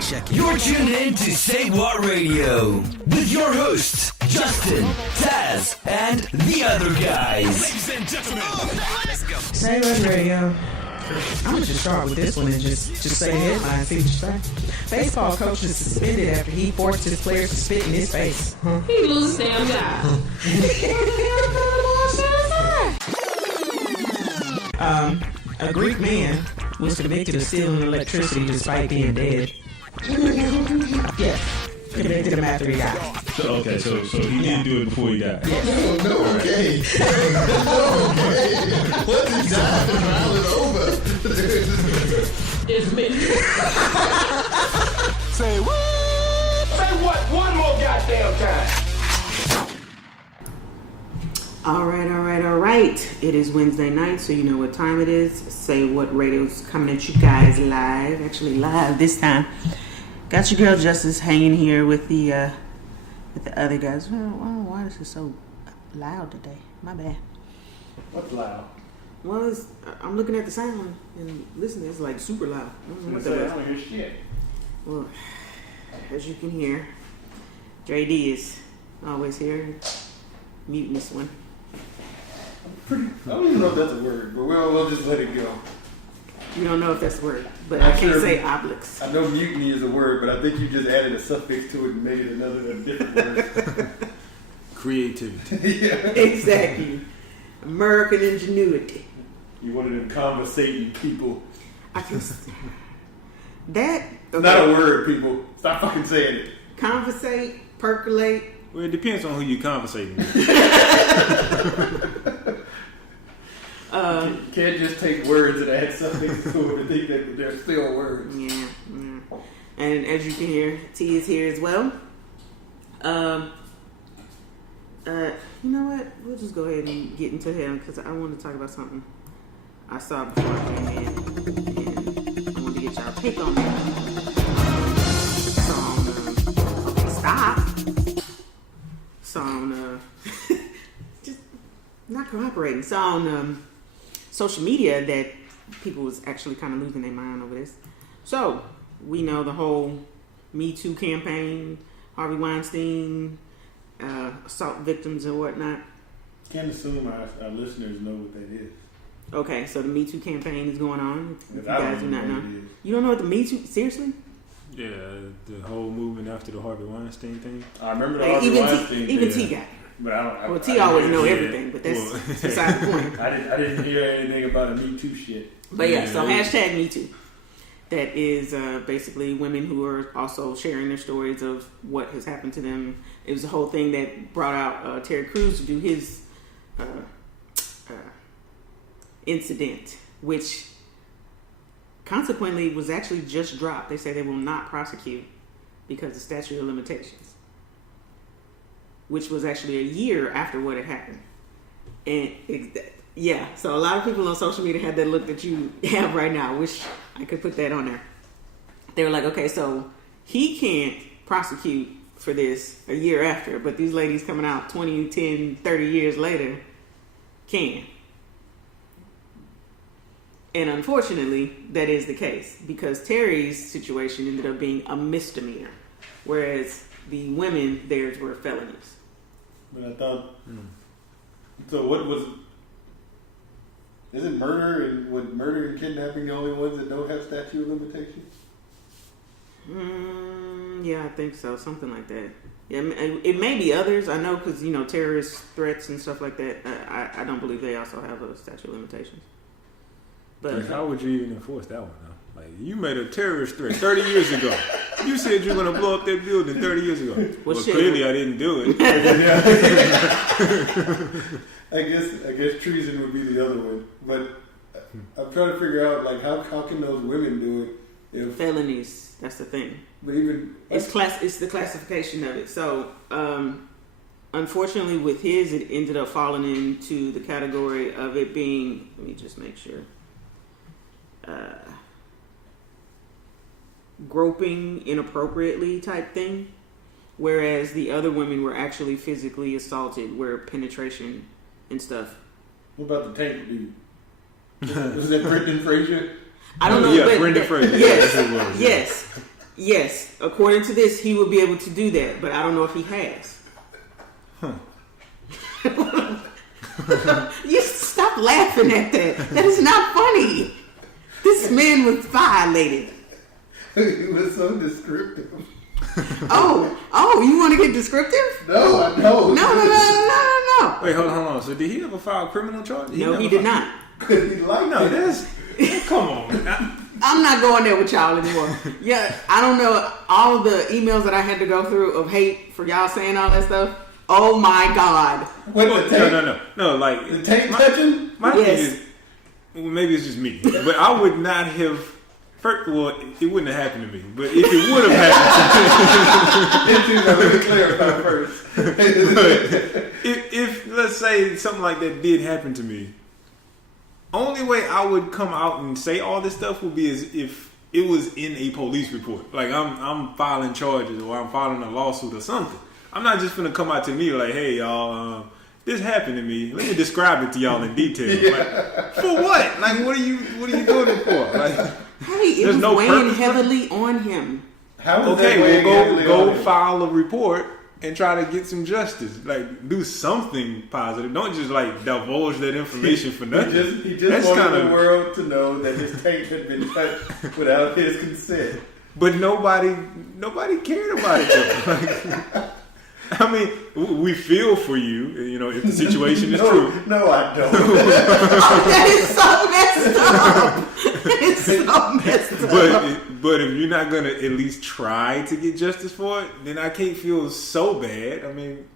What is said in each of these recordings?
Check it. You're tuned in to Say What Radio with your hosts, Justin, Taz, and the other guys. Ladies and gentlemen, let's go. Say What Radio. I'm gonna just start with this one and just say the headline, see what you say. Baseball coach is suspended after he forced his players to spit in his face. He loses his damn job. A Greek man was convicted of stealing electricity despite being dead. Yes, convicted him after he died. So he didn't do it before he died. Yes. No, okay. What is that? Over. It's me. Say what? Say what one more goddamn time. All right. It is Wednesday night, so you know what time it is. Say What Radio's coming at you guys live. Actually live this time. Got your girl Justice hanging here with the other guys. Well, I don't know why this is so loud today. My bad. What's loud? Well, I'm looking at the sound and listening. It's like super loud. I don't know what that I is. don't hear shit. Well, as you can hear, Dre D is always here, muting this one. I don't even know if that's a word, but we'll just let it go. You don't know if that's a word, but I'm I can't sure say oblix. I know mutiny is a word, but I think you just added a suffix to it and made it a different word. Creativity. Yeah. Exactly. American ingenuity. You wanted them conversating people. I can that It's not a word, people. Stop fucking saying it. Conversate, percolate. Well, it depends on who you conversating with. You can't just take words and add suffixes to it and think that they're still words. Yeah. And as you can hear, T is here as well. You know what? We'll just go ahead and get into him because I want to talk about something I saw before I came in, and I want to get y'all take on that. Stop. Just not cooperating. Saw on social media that people was actually kind of losing their mind over this. So we know the whole Me Too campaign, Harvey Weinstein, assault victims and whatnot. Can't assume our listeners know what that is. Okay, so the Me Too campaign is going on. If you I guys do don't not know know. what it is. You don't know what the Me Too? Seriously? Yeah, the whole movement after the Harvey Weinstein thing. I remember the Like, Harvey Weinstein even thing, T got it. but I don't. Well, I T didn't always hear know shit. everything, but that's beside the point. I didn't hear anything about the Me Too shit. But yeah, so hashtag Me Too. That is basically women who are also sharing their stories of what has happened to them. It was a whole thing that brought out Terry Crews to do his incident, which consequently was actually just dropped. They say they will not prosecute because of statute of limitations, which was actually a year after what had happened. And yeah, so a lot of people on social media had that look that you have right now. I wish I could put that on there. They were like, okay, so he can't prosecute for this a year after, but these ladies coming out 20, 10, 30 years later can. And unfortunately, that is the case because Terry's situation ended up being a misdemeanor, whereas the women, theirs were felonies. But I thought. So what was? Isn't murder and kidnapping the only ones that don't have statute of limitations? Yeah, I think so. Something like that. Yeah, it may be others. I know because terrorist threats and stuff like that. I don't believe they also have a statute of limitations. But How would you even enforce that one, though? Like, you made a terrorist threat 30 years ago. You said you were going to blow up that building 30 years ago. Well, clearly I didn't do it. I guess treason would be the other one. But I'm trying to figure out, like, how can those women do it if... Felonies, that's the thing. But even... It's the classification of it. So, unfortunately with his, it ended up falling into the category of it being... Let me just make sure. Groping inappropriately type thing, whereas the other women were actually physically assaulted, where penetration and stuff. What about the tank dude? Was that Brendan Fraser? I don't know. Yeah, but Brendan Fraser. Yes, That's who it was, yes. Yes, according to this, he would be able to do that, but I don't know if he has. You stop laughing at that. That is not funny. This man was violated. He was so descriptive. Oh, you want to get descriptive? No, I know. No. Wait, hold on. So did he ever file criminal charges? No, he did not. Because he liked No, it. that's... Come on, man. I'm not going there with y'all anymore. Yeah, I don't know all the emails that I had to go through of hate for y'all saying all that stuff. Oh my God. What, the tape? No, like... The tape touching? My Yes. thing is... Well, maybe it's just me. But I would not have... Well, it wouldn't have happened to me. But if it would have happened to me... Let me clarify first. if, let's say, something like that did happen to me, only way I would come out and say all this stuff would be as if it was in a police report. Like, I'm filing charges or I'm filing a lawsuit or something. I'm not just going to come out to me like, hey, y'all... this happened to me. Let me describe it to y'all in detail. Like, for what? Like, what are you doing it for? Like, Hey, it was no weighing purpose. heavily on him. How is okay, that weighing well, heavily go on him? file a report and try to get some justice. Like, do something positive. Don't just like divulge that information for nothing. He just wanted the world to know that his tape had been touched without his consent. But nobody cared about it though. Like, I mean, we feel for you, you know, if the situation is true. No, I don't. That is so messed up. That is so messed up. But if you're not gonna at least try to get justice for it, then I can't feel so bad. I mean,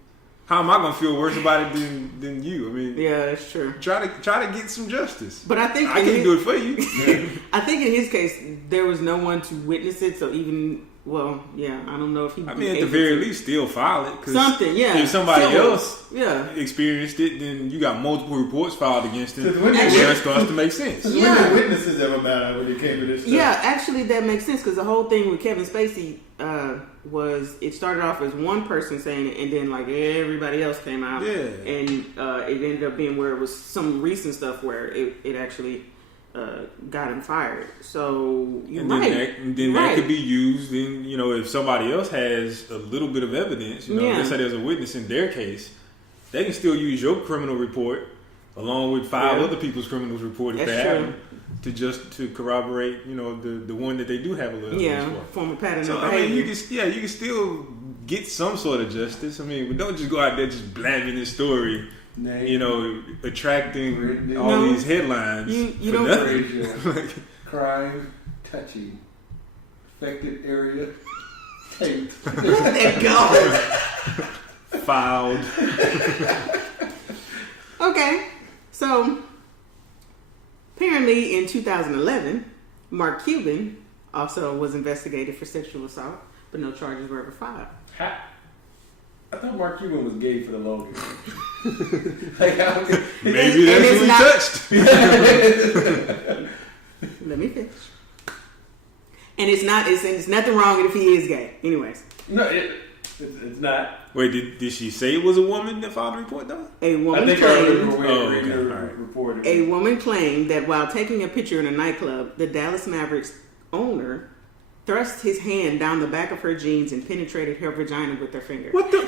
how am I gonna feel worse about it than you? I mean, Yeah, that's true. try to get some justice. But I think I can't do it for you. I think in his case there was no one to witness it, so even I don't know if he. I mean, at the very least, still file it. 'Cause something, yeah. if somebody Civil. else Yeah. experienced it, then you got multiple reports filed against it. 'Cause when Well, they- that starts to make sense. When Yeah. the witnesses ever matter when it came to this stuff? Yeah, actually, that makes sense because the whole thing with Kevin Spacey was it started off as one person saying it, and then like everybody else came out, Yeah. and it ended up being where it was some recent stuff where it actually got him fired. So you're And right. then that could be used in, you know, if somebody else has a little bit of evidence, you know, Yeah. let's say there's a witness in their case, they can still use your criminal report along with five other people's criminal report if That's they have true. them, to corroborate, you know, the one that they do have a little evidence for. form a pattern So of I mean, behavior. you can still get some sort of justice. I mean, but don't just go out there just blabbing this story, Name, you know, attracting all No. these headlines You for don't- nothing. ratio, crime, touching, affected area, tape. There it goes. Filed. Okay, so apparently in 2011, Mark Cuban also was investigated for sexual assault, but no charges were ever filed. I thought Mark Cuban was gay for the longest. Like, Maybe And that's it's who he not- touched. Let me finish. And it's nothing wrong if he is gay. Anyways, no, it's not. Wait, did she say it was a woman that filed a report though? a I woman think I remember claimed reading the Alright. report. a woman claimed that while taking a picture in a nightclub, the Dallas Mavericks owner thrust his hand down the back of her jeans and penetrated her vagina with their finger. What the?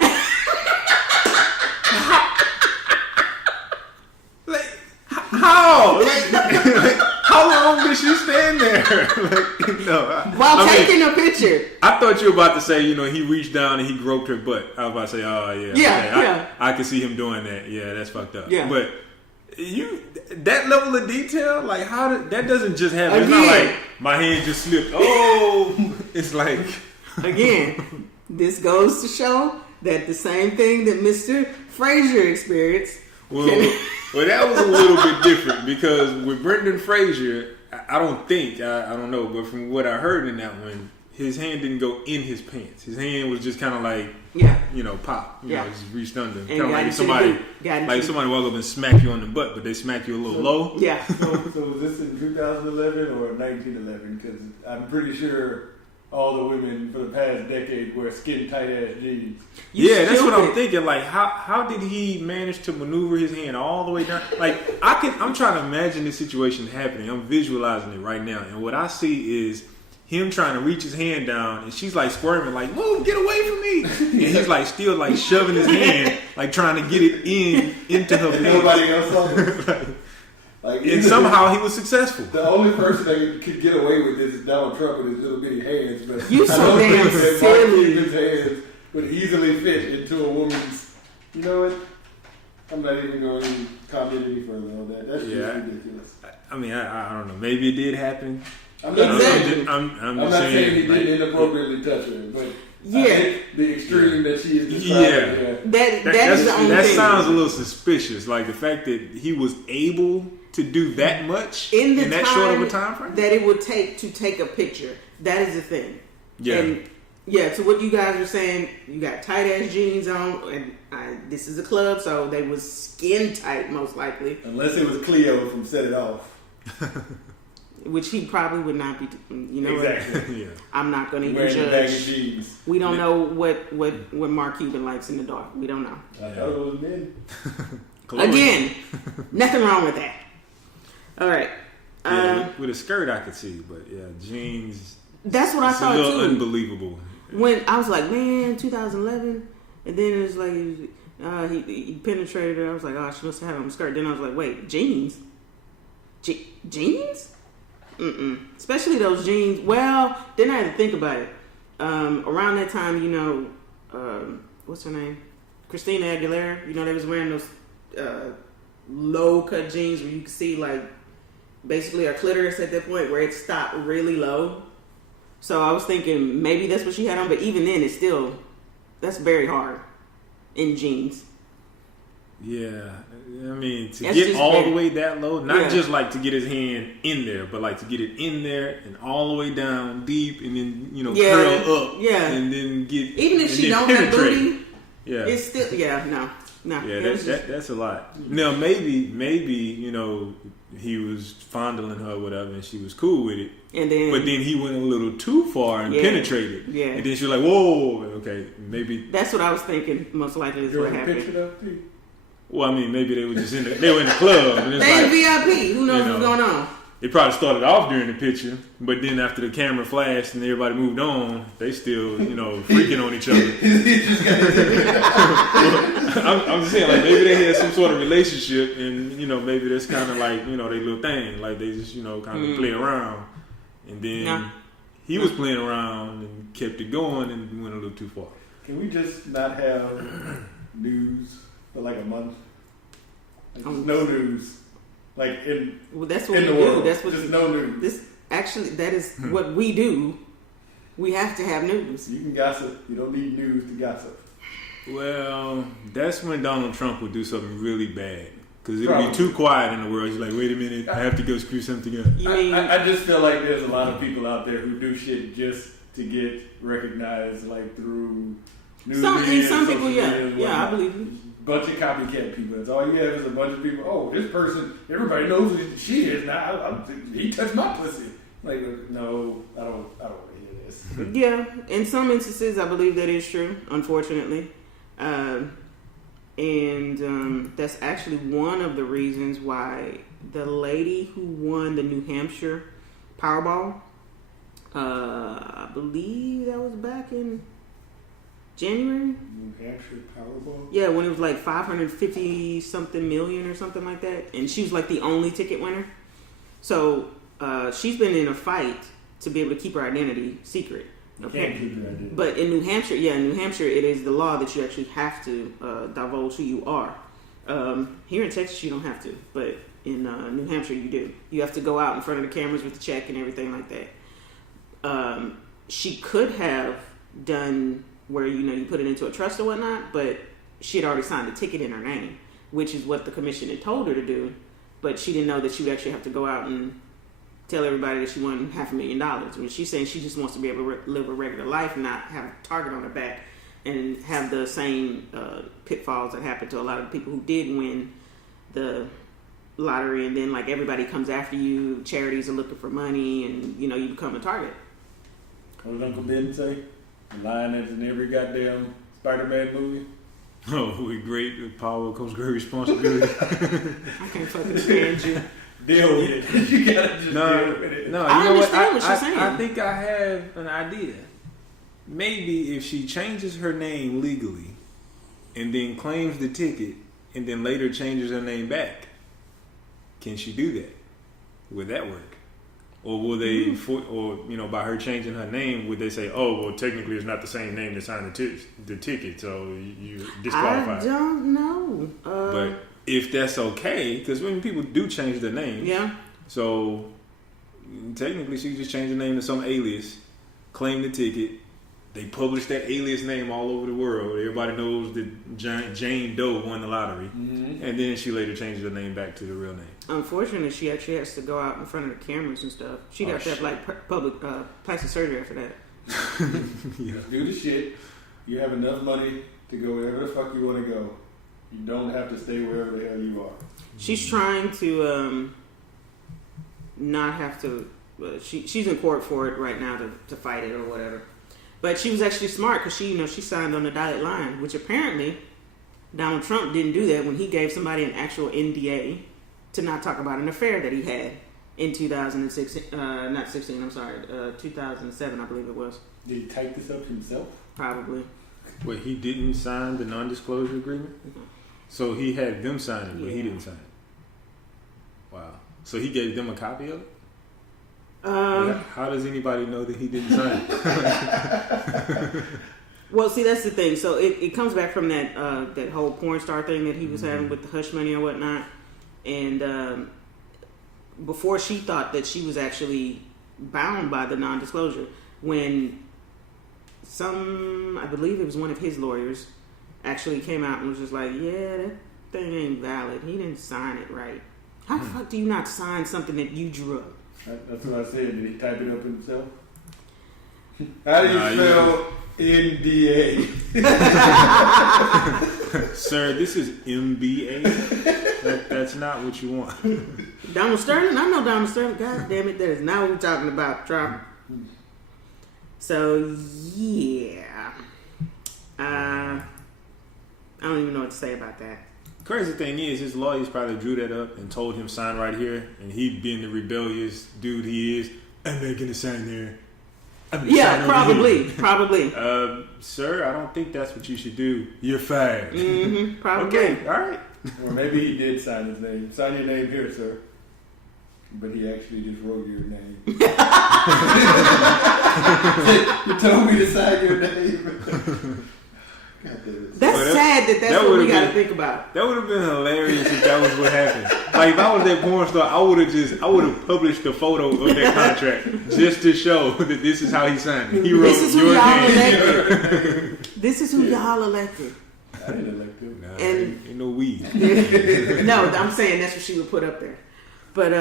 Like, how? Like, how long did she stand there? Like, no. While I mean, taking a picture. I thought you were about to say, you know, he reached down and he groped her butt. I was about to say, oh yeah, Yeah, okay. yeah. I can see him doing that. Yeah, that's fucked up. Yeah. But that level of detail, like that doesn't just happen. It's not Again. like my hand just slipped. Oh, it's like Again, this goes to show that the same thing that Mr. Frazier experienced. well, that was a little bit different because with Brendan Frazier, I don't think I don't know, but from what I heard in that one, his hand didn't go in his pants. His hand was just kind of like, Yeah. you know, pop. You know, just reached under. Kind of got like into if somebody, the boot. Got into like the- somebody walk up and smack you on the butt, but they smack you a little low. Yeah. So was this in 2011 or 1911? Because I'm pretty sure all the women for the past decade wear skin tight ass jeans. Yeah, that's what I'm stupid. thinking. Like, how did he manage to maneuver his hand all the way down? Like, I'm trying to imagine this situation happening. I'm visualizing it right now, and what I see is him trying to reach his hand down, and she's like squirming, like, "Move, get away from me!" And he's like still like shoving his hand, like trying to get it into her. Nobody else saw it. And somehow he was successful. The only person that could get away with this is Donald Trump with his little bitty hands. But You so damn silly. His hands would easily fit into a woman's. You know what? I'm not even going to comment any further on that. That's just ridiculous. I mean, I don't know. Maybe it did happen. I'm not I'm not saying he didn't inappropriately touch her, but Yeah. the extreme that she is describing. That is the only that thing. sounds a little suspicious. Like the fact that he was able to do that much in that short of a time frame that it would take to take a picture. That is the thing. Yeah. And to what you guys were saying, you got tight ass jeans on, and this is a club, so they was skin tight most likely. Unless it was Cleo from Set It Off. Which he probably would not be. You know exactly. Yeah. I'm not going to even wearing baggy judge. jeans. We don't know what Mark Cuban likes in the dark. We don't know. I thought it was men. Again, nothing wrong with that. All right. With a skirt I could see, but jeans. That's what I thought too. It's a little unbelievable. When I was like, man, 2011, and then it's like he penetrated her. I was like, oh, she must have had on a skirt. Then I was like, wait, jeans? Jeans? Especially those jeans. Well, then I had to think about it. Around that time, what's her name? Christina Aguilera. You know, they was wearing those low cut jeans where you could see like basically her clitoris at that point where it stopped really low. So I was thinking maybe that's what she had on, but even then that's very hard in jeans. Yeah, I mean to That's get all big. the way that low, not just like to get his hand in there, but like to get it in there and all the way down deep, and then curl up, and then get even if she don't penetrate. have booty, yeah, it's still no. Yeah, that's a lot. Now maybe he was fondling her or whatever, and she was cool with it. But then he went a little too far and penetrated. Yeah. And then she was like, "Whoa, okay, maybe." That's what I was thinking. Most likely is what happened. Well, I mean, maybe they were just in the club. And it's they VIP. Who knows what's going on? It probably started off during the picture, but then after the camera flashed and everybody moved on, they still, freaking on each other. I'm just saying, like, maybe they had some sort of relationship, and maybe that's kind of like, their little thing, like they just, kind of play around, and then he was playing around and kept it going and went a little too far. Can we just not have news for like a month? Like, just no news. Like that's what in we the do. world. That's what just no news. That is what we do. We have to have news. You can gossip. You don't need news to gossip. Well, that's when Donald Trump would do something really bad. Because it would be too quiet in the world. He's like, wait a minute, I have to go screw something up. I just feel like there's a lot of people out there who do shit just to get recognized, like through news media. Some people, I believe you. Bunch of copycat people. That's all you have is a bunch of people. Oh, this person, everybody knows who she is now. He touched my pussy. Like, no, I don't want to hear this. Yeah, in some instances, I believe that is true. Unfortunately, and that's actually one of the reasons why the lady who won the New Hampshire Powerball, I believe that was back in January. New Hampshire Powerball? Yeah, when it was like 550 something million or something like that, and she was like the only ticket winner. So she's been in a fight to be able to keep her identity secret. Okay. You can't keep your identity. But in New Hampshire, it is the law that you actually have to divulge who you are. Here in Texas, you don't have to, but in New Hampshire, you do. You have to go out in front of the cameras with the check and everything like that. She could have done where you put it into a trust or whatnot, but she had already signed a ticket in her name, which is what the commission had told her to do. But she didn't know that she would actually have to go out and tell everybody that she won $500,000. I mean, she's saying she just wants to be able to live a regular life and not have a target on her back and have the same pitfalls that happened to a lot of people who did win the lottery, and then like everybody comes after you, charities are looking for money, and you become a target. What did Uncle Ben say? The line that's in every goddamn Spider-Man movie. Oh, with great power comes great responsibility. I can't fucking stand you. deal with it. You gotta just deal with it. No, I you know understand what? what you're saying. I think I have an idea. Maybe if she changes her name legally and then claims the ticket and then later changes her name back, can she do that? Would that work? Or will they, by her changing her name, would they say, oh, well, technically it's not the same name that signed the ticket, so you disqualified? I don't know. But if that's okay, because when people do change their name, yeah. So technically she just changed the name to some alias, claimed the ticket. They published that alias name all over the world. Everybody knows that Jane Doe won the lottery. Mm-hmm. And then she later changed her name back to the real name. Unfortunately, she actually has to go out in front of the cameras and stuff. She got to have like public plastic surgery after that. Yeah. Do the shit. You have enough money to go wherever the fuck you want to go. You don't have to stay wherever the hell you are. She's trying to not have to. She's in court for it right now to fight it or whatever. But she was actually smart because she signed on the dotted line, which apparently Donald Trump didn't do that when he gave somebody an actual NDA to not talk about an affair that he had in 2016. 2007, I believe it was. Did he type this up himself? Probably. Wait, he didn't sign the non-disclosure agreement? Mm-hmm. So he had them sign it, but he didn't sign it. Wow. So he gave them a copy of it? How does anybody know that he didn't sign it? Well, see, that's the thing. So it comes back from that whole porn star thing that he was having with the hush money and whatnot. And before she thought that she was actually bound by the non-disclosure, when I believe it was one of his lawyers, actually came out and was just like, yeah, that thing ain't valid. He didn't sign it right. How the fuck do you not sign something that you drew up? That's what I said. Did he type it up himself? How do you spell NDA? Sir, this is MBA. That's not what you want. Donald Sterling? I know Donald Sterling. God damn it, that is not what we're talking about, Trump. So, yeah. I don't even know what to say about that. Crazy thing is, his lawyers probably drew that up and told him sign right here, and he being the rebellious dude he is, I'm not gonna sign there. Yeah, probably. Sir, I don't think that's what you should do. You're fired. Mm-hmm, probably. Okay, all right. Or maybe he did sign his name. Sign your name here, sir. But he actually just wrote your name. You told me to sign your name. That's sad that's what we got to think about. That would have been hilarious if that was what happened. Like if I was that porn star, I would have published a photo of that contract just to show that this is how he signed it. He wrote this is who your y'all name. elected. This is who y'all elected. I didn't elect him. Nah, And ain't no weed. No, I'm saying that's what she would put up there. But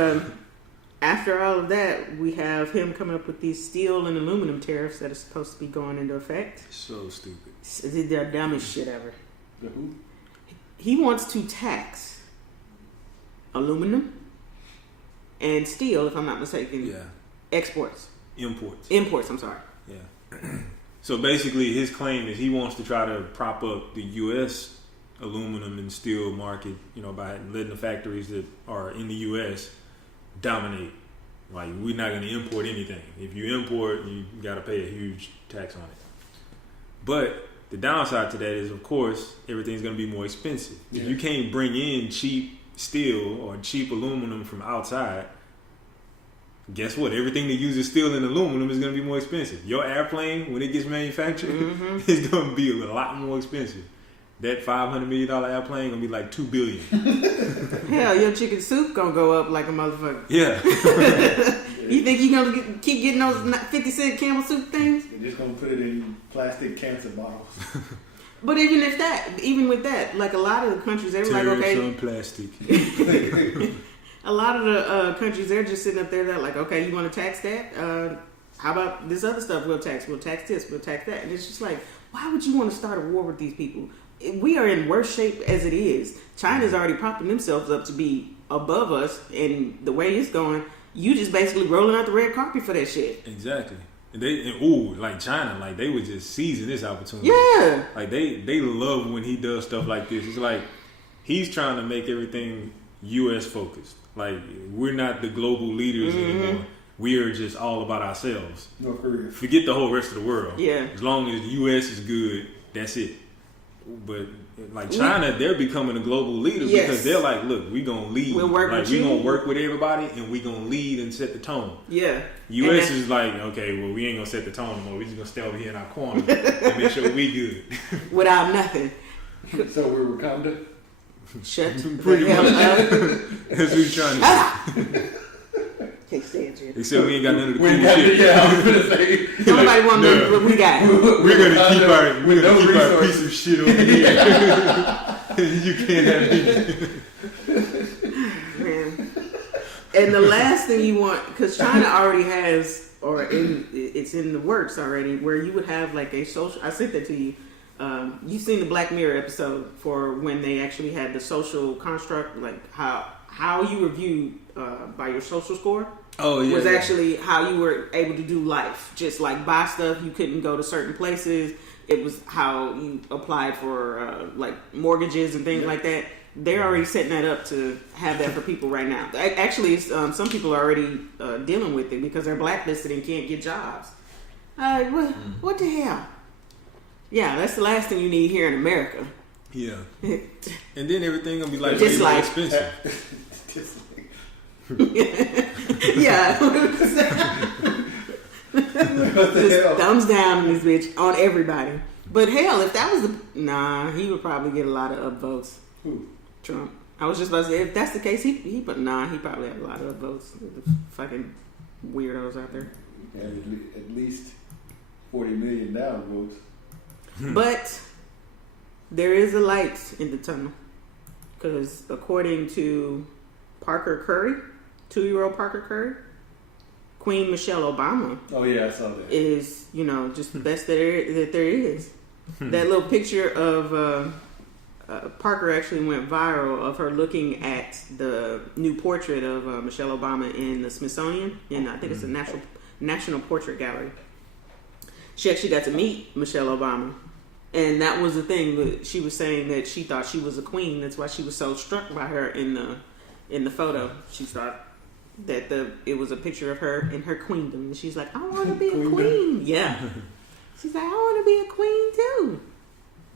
after all of that, we have him coming up with these steel and aluminum tariffs that are supposed to be going into effect. So stupid. It's the dumbest shit ever. The who? He wants to tax aluminum and steel, if I'm not mistaken. Yeah. Exports. Imports, I'm sorry. Yeah. So basically his claim is he wants to try to prop up the U.S. aluminum and steel market, by letting the factories that are in the U.S. dominate. Like, we're not going to import anything. If you import, you got to pay a huge tax on it. But the downside to that is, of course, everything's going to be more expensive. Yeah. If you can't bring in cheap steel or cheap aluminum from outside, guess what? Everything that uses steel and aluminum is going to be more expensive. Your airplane, when it gets manufactured, is going to be a lot more expensive. That $500 million airplane going to be like $2 billion. Hell, your chicken soup going to go up like a motherfucker. Yeah. You think you're going to keep getting those 50-cent Camel soup things? They're just going to put it in plastic cancer bottles. But even with that, like a lot of the countries, they're like, okay. Some plastic. A lot of the countries, they're just sitting up there, they're like, okay, you want to tax that? How about this other stuff we'll tax? We'll tax this, we'll tax that. And it's just like, why would you want to start a war with these people? We are in worse shape as it is. China's already propping themselves up to be above us, and the way it's going, you just basically rolling out the red carpet for that shit. Exactly. Like China, like they would just seizing this opportunity. Yeah. Like they love when he does stuff like this. It's like he's trying to make everything U.S. focused. Like, we're not the global leaders anymore. We are just all about ourselves. North Korea. Forget the whole rest of the world. Yeah. As long as the U.S. is good, that's it. But like China, they're becoming a global leader because they're like, look, we gonna lead. We'll work like with we you. gonna work with everybody, and we gonna lead and set the tone. Yeah. U.S. is like, okay, well, we ain't gonna set the tone anymore. We just gonna stay over here in our corner and make sure we good. Without nothing. So we're Wakanda? Shut Pretty the hell much. up. That's what he's trying to do. Can't stand you. Except we ain't got none of the We cool got shit. yeah, I was gonna say. Nobody want to know what we got. We're gonna keep our resources. piece of shit over here. You can't have it. Man. And the last thing you want, because China already has, it's in the works already, where you would have like a social. I sent that to you. You've seen the Black Mirror episode for when they actually had the social construct, like how you were viewed by your social score. Oh yeah, was actually how you were able to do life. Just like buy stuff, you couldn't go to certain places. It was how you applied for like mortgages and things like that. They're already setting that up to have that for people right now. Actually, some people are already dealing with it because they're blacklisted and can't get jobs. What the hell? Yeah, that's the last thing you need here in America. Yeah. And then everything gonna be like Just way more like- expensive. Yeah. What the Just hell? thumbs down in this bitch on everybody. But hell, if that was he would probably get a lot of upvotes. Who? Trump. I was just about to say, if that's the case, he probably had a lot of upvotes. The fucking weirdos out there. Yeah, at least 40 million downvotes. But there is a light in the tunnel. Because according to Parker Curry, 2-year-old Parker Curry, Queen Michelle Obama Oh yeah, I saw that. is, just the best that there is. That little picture of Parker actually went viral of her looking at the new portrait of Michelle Obama in the Smithsonian, and I think it's the National Portrait Gallery. She actually got to meet Michelle Obama, and that was the thing. That she was saying that she thought she was a queen. That's why she was so struck by her in the photo. She thought that it was a picture of her in her queendom, and she's like, "I want to be a queen." Yeah, she's like, "I want to be a queen too."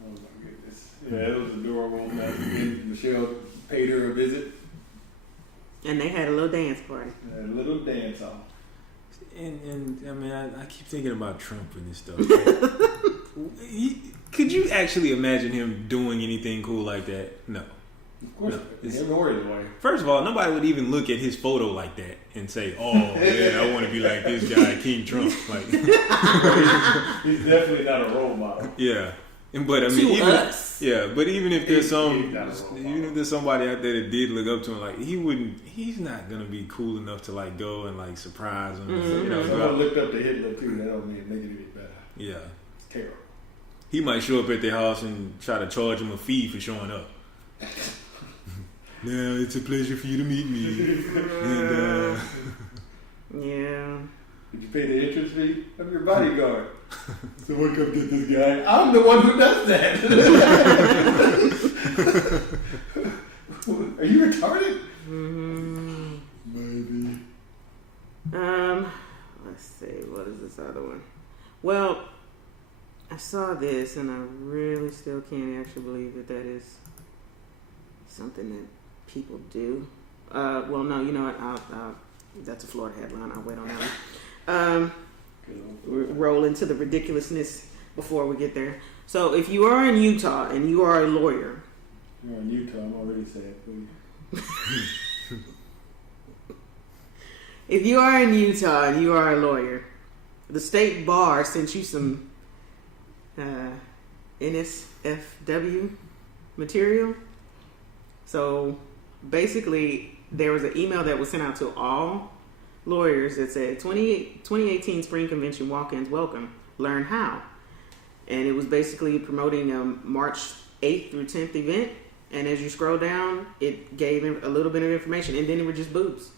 Oh my goodness. Yeah, it was adorable. Michelle paid her a visit. And they had a little dance party. A little dance off. And I mean, I keep thinking about Trump and this stuff. Could you actually imagine him doing anything cool like that? No. Of course, No, him or his wife. First of all, nobody would even look at his photo like that and say, "Oh, yeah, I want to be like this guy, King Trump." Like, He's definitely not a role model. yeah. But I mean, us. but even if there's He's not a role model. even if there's somebody out there that did look up to him, like he's not gonna be cool enough to like go and like surprise him. Someone looked up to Hitler too. That don't mean make it any better. Yeah, It's terrible. he might show up at their house and try to charge him a fee for showing up. Now it's a pleasure for you to meet me. And Yeah. Did you pay the entrance fee? I'm your bodyguard. Someone come get this guy. I'm the one who does that. Are you retarded? Maybe. Let's see. What is this other one? Well, I saw this, and I really still can't actually believe that is something that people do. Well, no, you know what? That's a Florida headline. I'll wait on that one. Roll into the ridiculousness before we get there. So, if you are in Utah and you are a lawyer, You're in Utah. I'm already sad. Please. if you are in Utah and you are a lawyer, the state bar sent you some NSFW material. So basically, there was an email that was sent out to all lawyers that said 2018 Spring Convention walk-ins welcome, learn how. And it was basically promoting a March 8th through 10th event. And as you scroll down, it gave a little bit of information, and then it were just boobs.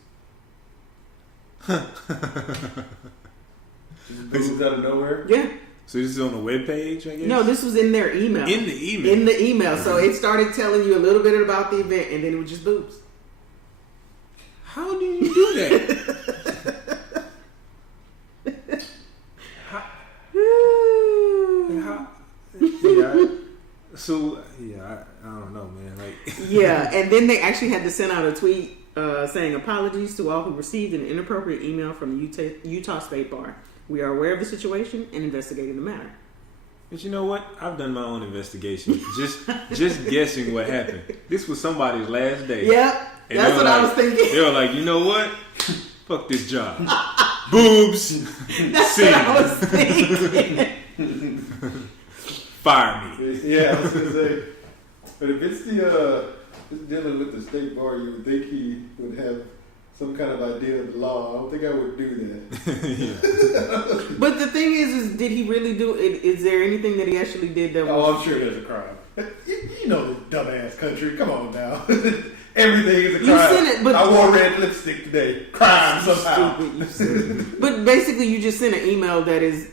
Boobs out of nowhere. Yeah. so this is on the webpage, I guess. No, this was in their email. In the email. In the email. So it started telling you a little bit about the event, and then it was just boobs. How do you do that? I don't know, man. Like, yeah, and then they actually had to send out a tweet saying apologies to all who received an inappropriate email from Utah State Bar. We are aware of the situation and investigating the matter. But you know what? I've done my own investigation. just guessing what happened. This was somebody's last day. Yep, that's what I was thinking. They were like, you know what? Fuck this job. Boobs. That's what I was thinking. Fire me. Yeah, I was gonna say. But if it's it's dealing with the state bar, you would think he would have some kind of idea of the law. I don't think I would do that. But the thing is did he really do it? Is there anything that he actually did that was... Oh, I'm sure there's a crime. You know this dumbass country. Come on now. Everything is a crime. You sent it, but... I wore red lipstick today. Crime somehow. Stupid, but basically you just sent an email that is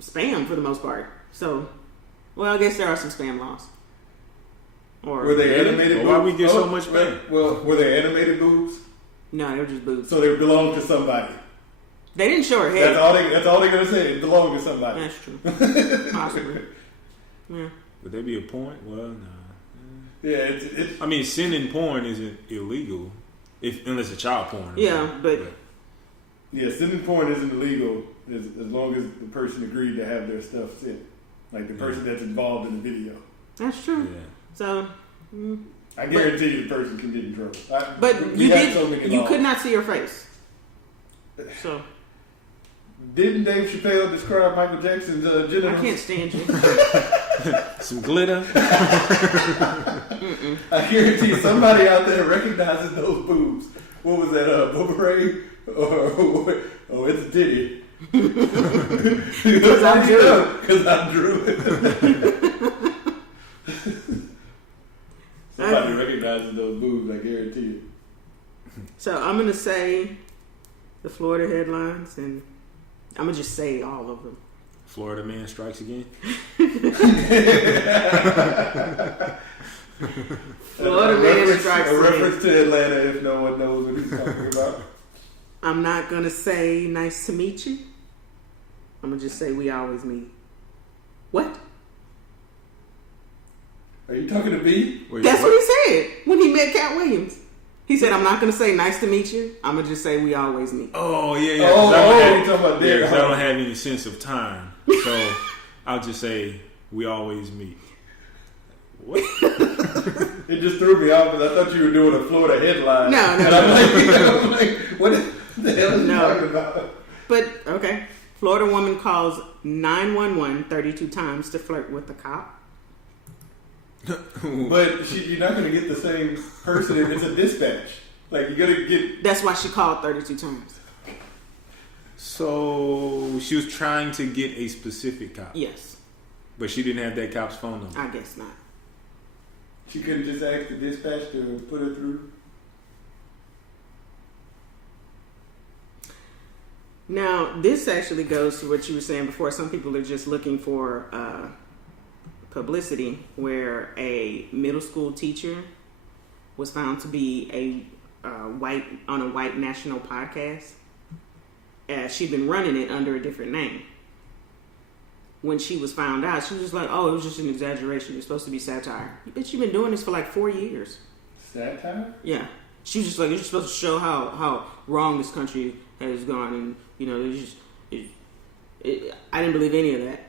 spam for the most part. So, well, I guess there are some spam laws. Or were they animated boobs? Why we get so much spam? Well, were they animated boobs? No, they were just boobs. So they belong to somebody. They didn't show her head. That's all they're gonna say. It belonged to somebody. That's true. Possibly. Yeah. Would there be a point? Well, no. Yeah, it's. I mean, sending porn isn't illegal, unless it's child porn. Yeah, but yeah, sending porn isn't illegal as long as the person agreed to have their stuff sent, like the person that's involved in the video. That's true. Yeah. So. I guarantee you, the person can get in trouble. But you could not see her face. So. Didn't Dave Chappelle describe Michael Jackson's genitals? I can't stand you. Some glitter. I guarantee you, somebody out there recognizes those boobs. What was that, boomerang? Or it's Diddy. Because I'm Drew. Somebody recognizes those boobs, I guarantee you. So I'm going to say the Florida headlines, and I'm going to just say all of them. Florida man strikes again. Florida man strikes again. A reference to Atlanta if no one knows what he's talking about. I'm not going to say nice to meet you. I'm going to just say we always meet. What? Are you talking to me? That's what he said when he met Cat Williams. He said, I'm not going to say nice to meet you. I'm going to just say we always meet. Oh, yeah. You talking about because I don't have any sense of time. So I'll just say we always meet. What? It just threw me off because I thought you were doing a Florida headline. No. And I'm like, what the hell is he talking about? But, okay. Florida woman calls 911 32 times to flirt with the cop. But you're not going to get the same person if it's a dispatch. Like, you're going to get... That's why she called 32 times. So she was trying to get a specific cop. Yes. But she didn't have that cop's phone number. I guess not. She couldn't just ask the dispatch to put her through? Now, this actually goes to what you were saying before. Some people are just looking for publicity, where a middle school teacher was found to be a white national podcast. She'd been running it under a different name. When she was found out, she was like, "Oh, it was just an exaggeration. It's supposed to be satire." Bitch, you've been doing this for like 4 years. Satire? Yeah. She was just like, "It's just supposed to show how wrong this country has gone," and you know, I didn't believe any of that.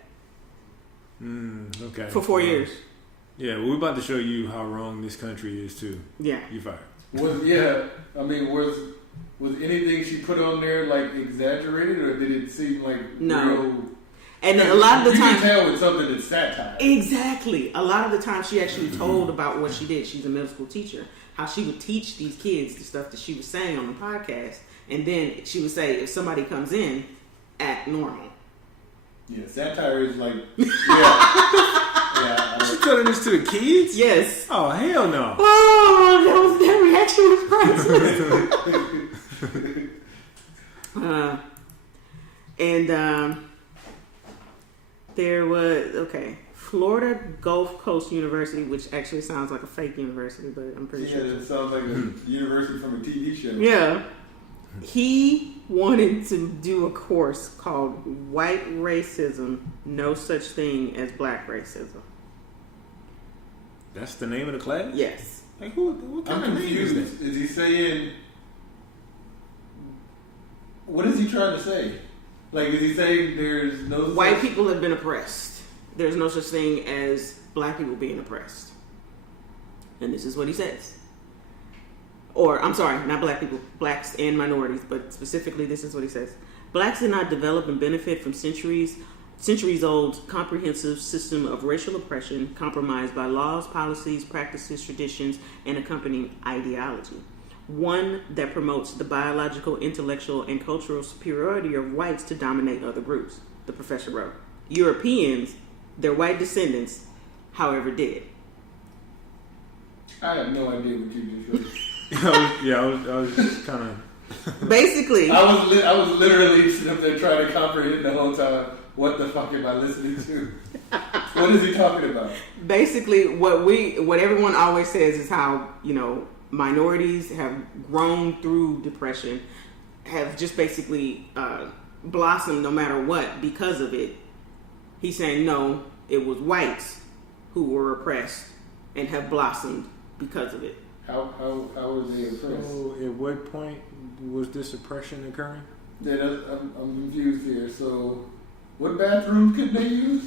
Okay. For 4 years. Yeah, well, we're about to show you how wrong this country is too. Yeah. You fired. Was anything she put on there like exaggerated, or did it seem like real? And a lot of the time, you can tell it's something that's satire. Exactly. A lot of the time, she actually told about what she did. She's a middle school teacher. How she would teach these kids the stuff that she was saying on the podcast, and then she would say, if somebody comes in, act normal. Yeah, satire is like, She telling this to the kids? Yes. Oh, hell no. Oh, that reaction was priceless. There was Florida Gulf Coast University, which actually sounds like a fake university, but I'm pretty sure. Yeah, it sounds like a university from a TV show. Yeah. He wanted to do a course called White Racism, No Such Thing as Black Racism. That's the name of the class? Yes. Like, what kind I'm of name is confused. that? Is he saying... What is he trying to say? Like, is he saying there's no... White people have been oppressed. There's no such thing as black people being oppressed. And this is what he says. Or, I'm sorry, not black people, blacks and minorities, but specifically this is what he says. Blacks did not develop and benefit from centuries-old comprehensive system of racial oppression compromised by laws, policies, practices, traditions, and accompanying ideology. One that promotes the biological, intellectual, and cultural superiority of whites to dominate other groups, the professor wrote. Europeans, their white descendants, however, did. I have no idea what you just said. I was just kind of... Basically... I was literally sitting up there trying to comprehend the whole time. What the fuck am I listening to? What is he talking about? Basically, what everyone always says is how, minorities have grown through depression, have just basically blossomed no matter what because of it. He's saying, no, it was whites who were oppressed and have blossomed because of it. How were they oppressed? So, at what point was this oppression occurring? Yeah, I'm confused here. So, what bathroom could they use?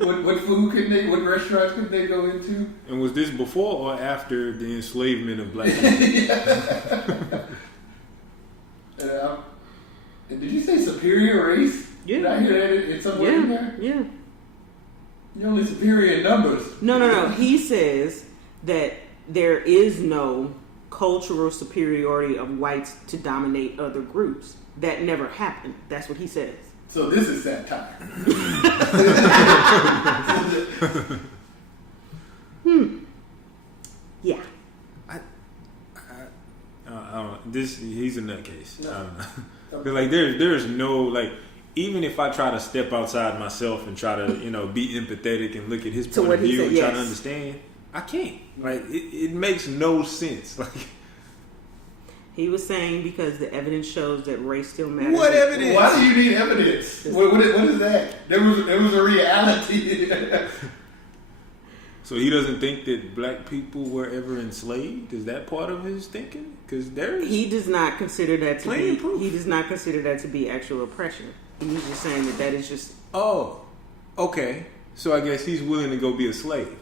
what food could they? What restaurants could they go into? And was this before or after the enslavement of black people? And did you say superior race? Yeah. Did I hear that in some way in there? Yeah. You're only superior in numbers. No. He says that there is no cultural superiority of whites to dominate other groups. That never happened. That's what he says. So this is satire. Yeah. I don't know. He's a nutcase. No. I don't know. But like there's no like, even if I try to step outside myself and try to be empathetic and look at his point of view and try to understand, I can't. Like it makes no sense. Like he was saying because the evidence shows that race still matters. What evidence? Why do you need evidence? What is that? There was a reality. So he doesn't think that black people were ever enslaved? Is that part of his thinking? Because he does not consider that to plain be. proof. He does not consider that to be actual oppression. He's just saying that is just. Oh, okay. So I guess he's willing to go be a slave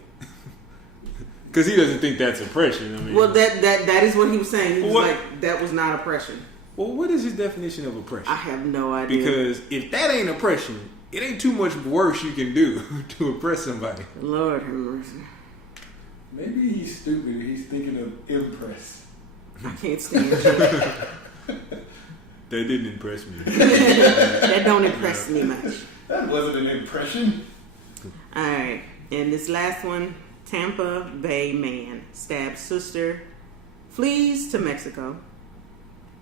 because he doesn't think that's oppression. I mean, well, that is what he was saying. He was what? like, that was not oppression. Well, what is his definition of oppression? I have no idea. Because if that ain't oppression, it ain't too much worse you can do to oppress somebody. Lord have mercy. Maybe he's stupid. He's thinking of impress. I can't stand you. That didn't impress me. That don't impress me much. That wasn't an impression. All right, and this last one, Tampa Bay man stabs sister, flees to Mexico,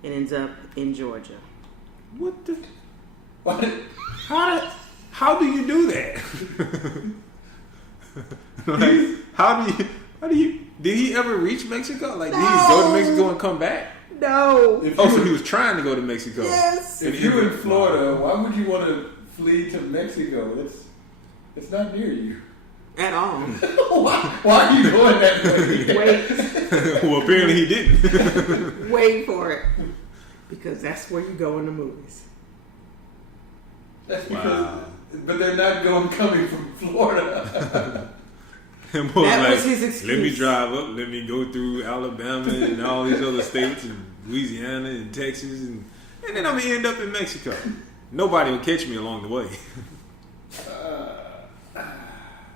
and ends up in Georgia. What the? What? How do you do that? Like, how do you? Did he ever reach Mexico? Like, did he go to Mexico and come back? No. So he was trying to go to Mexico. Yes. If you're in Florida, why would you want to flee to Mexico? It's not near you. At all. Why are you going that way? Wait. Well, apparently he didn't. Wait for it. Because that's where you go in the movies. That's because, but they're not coming from Florida. And that was his excuse. Let me drive up. Let me go through Alabama and all these other states and Louisiana and Texas, and then I'm gonna end up in Mexico. Nobody will catch me along the way.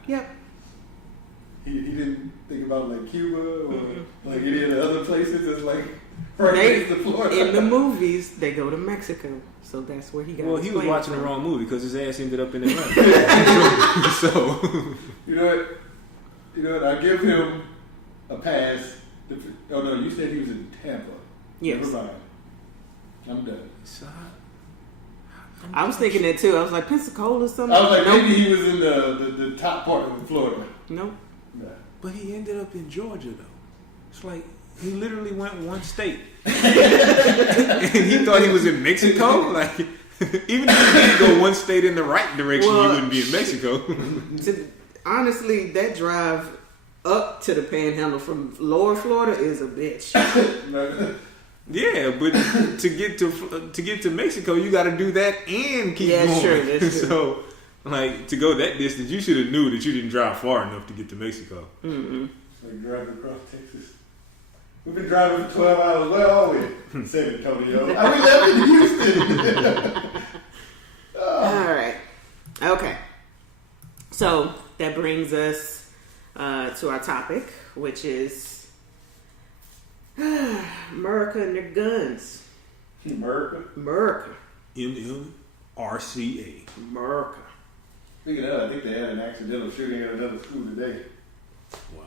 Yep. He didn't think about like Cuba or like any of the other places. It's like right next to Florida. In the movies, they go to Mexico, so that's where he got. Well, his he was plan watching from. the wrong movie because his ass ended up in Atlanta. So You know what? I give him a pass. Oh no, you said he was in Tampa. Yes. Never mind. I'm done. So I was thinking that too. I was like, Pensacola or something? I was like, Nope. maybe he was in the top part of Florida. Nope. Nah. But he ended up in Georgia, though. It's like he literally went one state, and he thought he was in Mexico. Like, even if he did go one state in the right direction, Well, he wouldn't be in Mexico. Honestly, that drive up to the Panhandle from Lower Florida is a bitch. Yeah, but to get to Mexico, you got to do that and keep going. Sure, that's true. So, like, to go that distance, you should have knew that you didn't drive far enough to get to Mexico. Mm-mm. It's like driving across Texas. We've been driving for 12 hours. Where are we? San Antonio. We left in Houston. All right. Okay. So that brings us to our topic, which is Murica and their guns. Murica. MMRCA. Murica. Speaking of, I think they had an accidental shooting at another school today. Wow.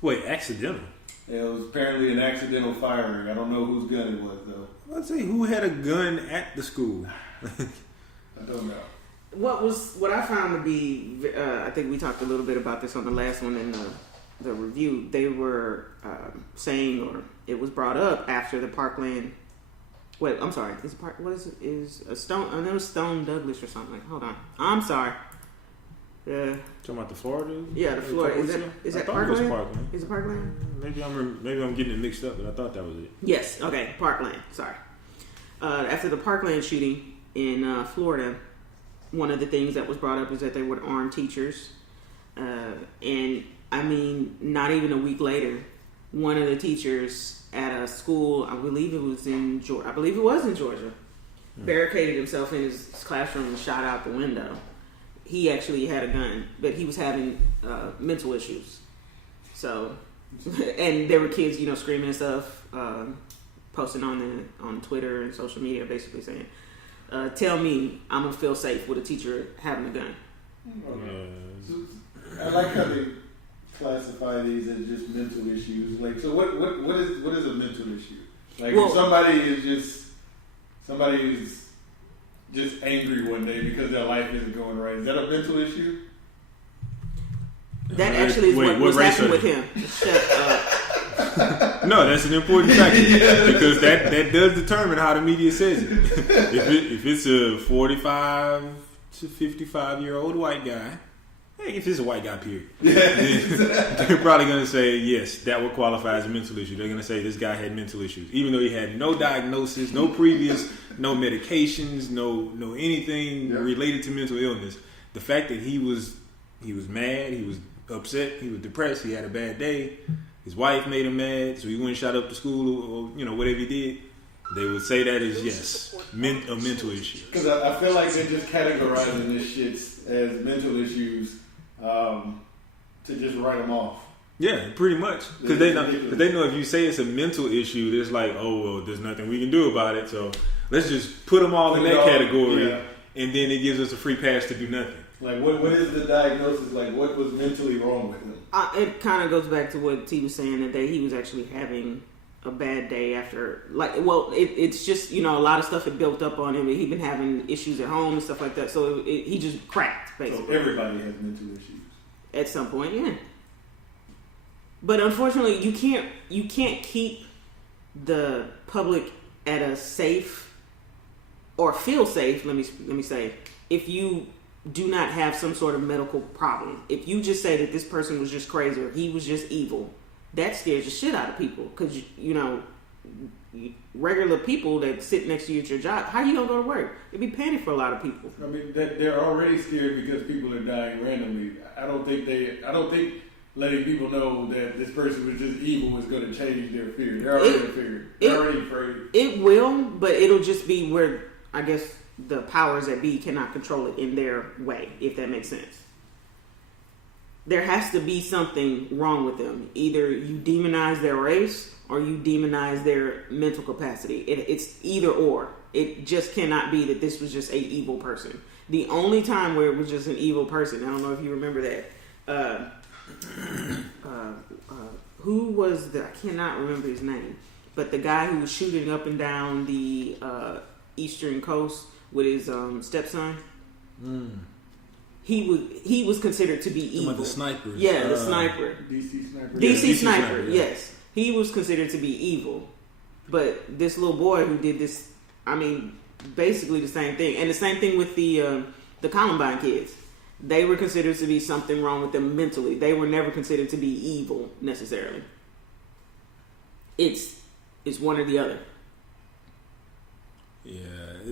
Wait, accidental? Yeah, it was apparently an accidental firing. I don't know whose gun it was, though. Let's say who had a gun at the school? I don't know. What I found to be, I think we talked a little bit about this on the last one in the review. They were saying, or it was brought up after the Parkland. Wait, I'm sorry. What is it? Is a Stone? I know it's Stone Douglas or something. Hold on. I'm sorry. Talking about the Florida? Yeah, the Florida. Is that Parkland? Parkland? Is it Parkland? Maybe I'm getting it mixed up, but I thought that was it. Yes. Okay. Parkland. Sorry. After the Parkland shooting in Florida, one of the things that was brought up is that they would arm teachers, and I mean, not even a week later, one of the teachers at a school, I believe it was in Georgia, barricaded himself in his classroom and shot out the window. He actually had a gun, but he was having mental issues. So, and there were kids, screaming and stuff, posting on Twitter and social media, basically saying, "Tell me I'm gonna feel safe with a teacher having a gun." I like how they classify these as just mental issues. Like, so what is a mental issue? Like, if somebody is just angry one day because their life isn't going right, is that a mental issue? That actually is what was happening with him. Shut up. No, that's an important factor because that does determine how the media says it. If it's a 45 to 55-year-old white guy, if it's a white guy, period, then they're probably going to say, yes, that would qualify as a mental issue. They're going to say this guy had mental issues, even though he had no diagnosis, no previous, no medications, no anything related to mental illness. The fact that he was mad, he was upset, he was depressed, he had a bad day, his wife made him mad, so he went and shot up the school or whatever he did, they would say that is, yes, a mental issue. Because I feel like they're just categorizing this shit as mental issues to just write them off. Yeah, pretty much. Because they know if you say it's a mental issue, it's like, oh, well, there's nothing we can do about it, so let's just put them all in that category, and then it gives us a free pass to do nothing. Like, what is the diagnosis? Like, what was mentally wrong with him? It kind of goes back to what T was saying, that day he was actually having a bad day after, it's just, a lot of stuff had built up on him. He'd been having issues at home and stuff like that, so he just cracked, basically. So everybody has mental issues. At some point, yeah. But unfortunately, you can't keep the public at a safe, or feel safe, let me say, if you do not have some sort of medical problem. If you just say that this person was just crazy or he was just evil, that scares the shit out of people. Because, regular people that sit next to you at your job, how you gonna go to work? It'd be panic for a lot of people. I mean, they're already scared because people are dying randomly. I don't think letting people know that this person was just evil is going to change their fear. They're already afraid. It will, but it'll just be where, I guess, the powers that be cannot control it in their way, if that makes sense. There has to be something wrong with them. Either you demonize their race or you demonize their mental capacity. It's either or. It just cannot be that this was just a evil person. The only time where it was just an evil person, I don't know if you remember that. Who was I cannot remember his name, but the guy who was shooting up and down the eastern coast with his stepson. He was considered to be evil. The sniper. Yeah, the sniper. DC sniper. DC sniper. Yes, he was considered to be evil. But this little boy who did this, I mean, basically the same thing, and the same thing with the Columbine kids. They were considered to be something wrong with them mentally. They were never considered to be evil necessarily. It's one or the other. Yeah,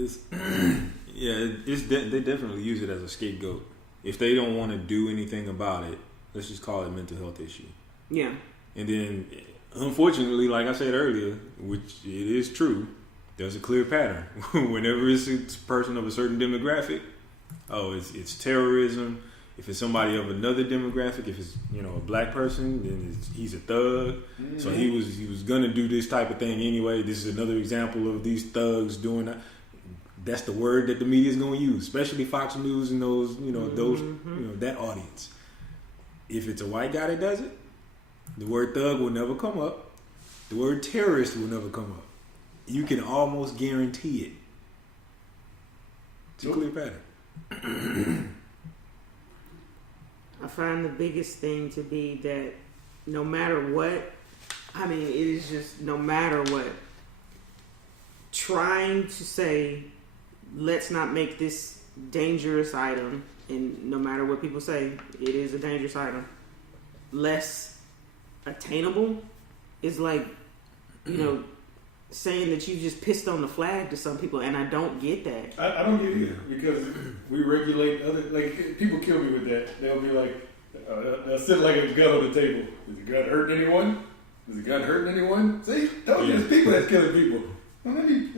they definitely use it as a scapegoat. If they don't want to do anything about it, let's just call it a mental health issue. Yeah. And then, unfortunately, like I said earlier, which it is true, there's a clear pattern. Whenever it's a person of a certain demographic, it's terrorism. If it's somebody of another demographic, if it's a black person, then he's a thug. Mm-hmm. So he was gonna do this type of thing anyway. This is another example of these thugs doing that. That's the word that the media is gonna use, especially Fox News and those that audience. If it's a white guy that does it, the word thug will never come up. The word terrorist will never come up. You can almost guarantee it. It's a clear pattern. I find the biggest thing to be that no matter what, I mean, it is just no matter what, trying to say, let's not make this dangerous item, and no matter what people say, it is a dangerous item, less attainable is like, saying that you just pissed on the flag to some people, and I don't get that. I don't get it either, because we regulate other, like, people kill me with that. They'll be like, they'll sit like a gun on the table. Is the gun hurting anyone? Is the gun hurting anyone? See, those are just people that's killing people. Well, let me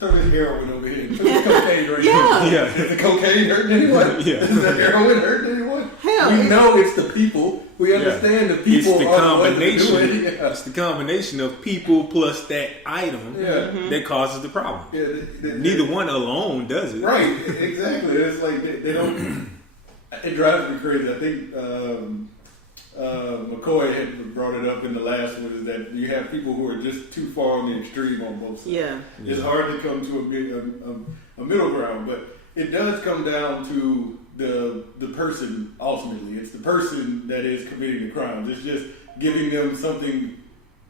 throw this heroin over here. Throw this cocaine right here. Is the cocaine hurting anyone? Yeah. Is the heroin hurting anyone? Hell, we know it's the people. We understand the people. It's the combination. Yeah. It's the combination of people plus that item that causes the problem. Yeah, Neither one alone does it. Right, exactly. It's like they don't. It drives me crazy. I think McCoy had brought it up in the last one, is that you have people who are just too far on the extreme on both sides. Yeah. It's hard to come to a middle ground, but it does come down to the person ultimately. It's the person that is committing the crimes. It's just giving them something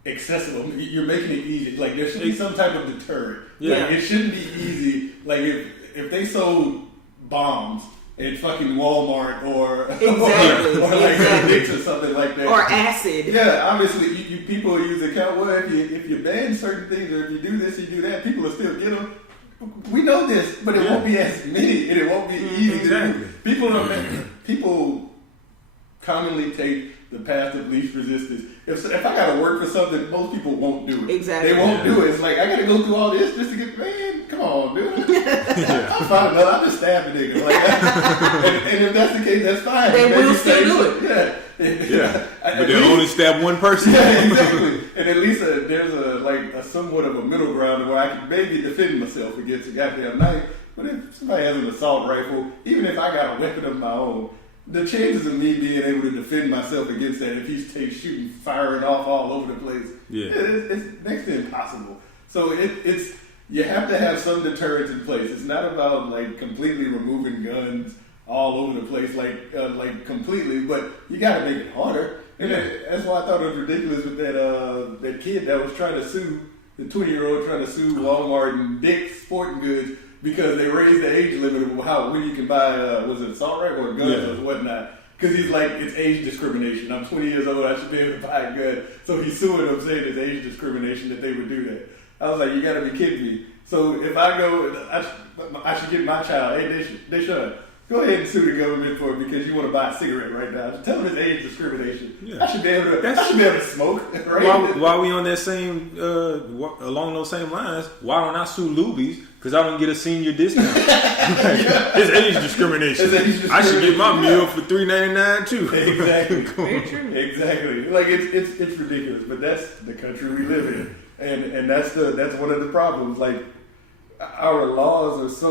accessible. You're making it easy. Like, there should be some type of deterrent. Yeah. Like, it shouldn't be easy. Like, if they sold bombs in fucking Walmart or like Dick's or something like that, or acid. Yeah, obviously you people use the count. Well, if you ban certain things, or if you do this, you do that, people will still get them. We know this, but it won't be as many, and it won't be easy. Exactly. People commonly take the path of least resistance. If I gotta work for something, most people won't do it. Exactly. They won't do it. It's like, I gotta go through all this just to get, man, come on, dude. I'll find another. I'll just stab the nigga. Like, and if that's the case, that's fine. They will still do it. Yeah. But they'll only stab one person. Yeah, exactly. And at least there's a somewhat of a middle ground where I can maybe defend myself against a goddamn knife. But if somebody has an assault rifle, even if I got a weapon of my own, the chances of me being able to defend myself against that, if he's shooting, firing off all over the place, it's next to impossible. So it's you have to have some deterrence in place. It's not about like completely removing guns all over the place, like completely, but you got to make it harder. And that's why I thought it was ridiculous with that kid that was trying to sue, the 20-year-old trying to sue Walmart and Dick's Sporting Goods, because they raised the age limit of when you can buy, was it assault rifle or guns or whatnot. Because he's like, it's age discrimination. I'm 20 years old, I should be able to buy a gun. So he's suing them, saying it's age discrimination that they would do that. I was like, you gotta be kidding me. So if I go, I should get my child, hey, they should. Go ahead and sue the government for it because you want to buy a cigarette right now. Just tell them it's age discrimination. Yeah. I should be able to smoke. Right? While we on that same along those same lines, why don't I sue Luby's? Because I don't get a senior discount. It's age discrimination. I should get my meal for $3.99 too. Exactly. Very true. Exactly. Like it's ridiculous, but that's the country we live in, and that's one of the problems. Like our laws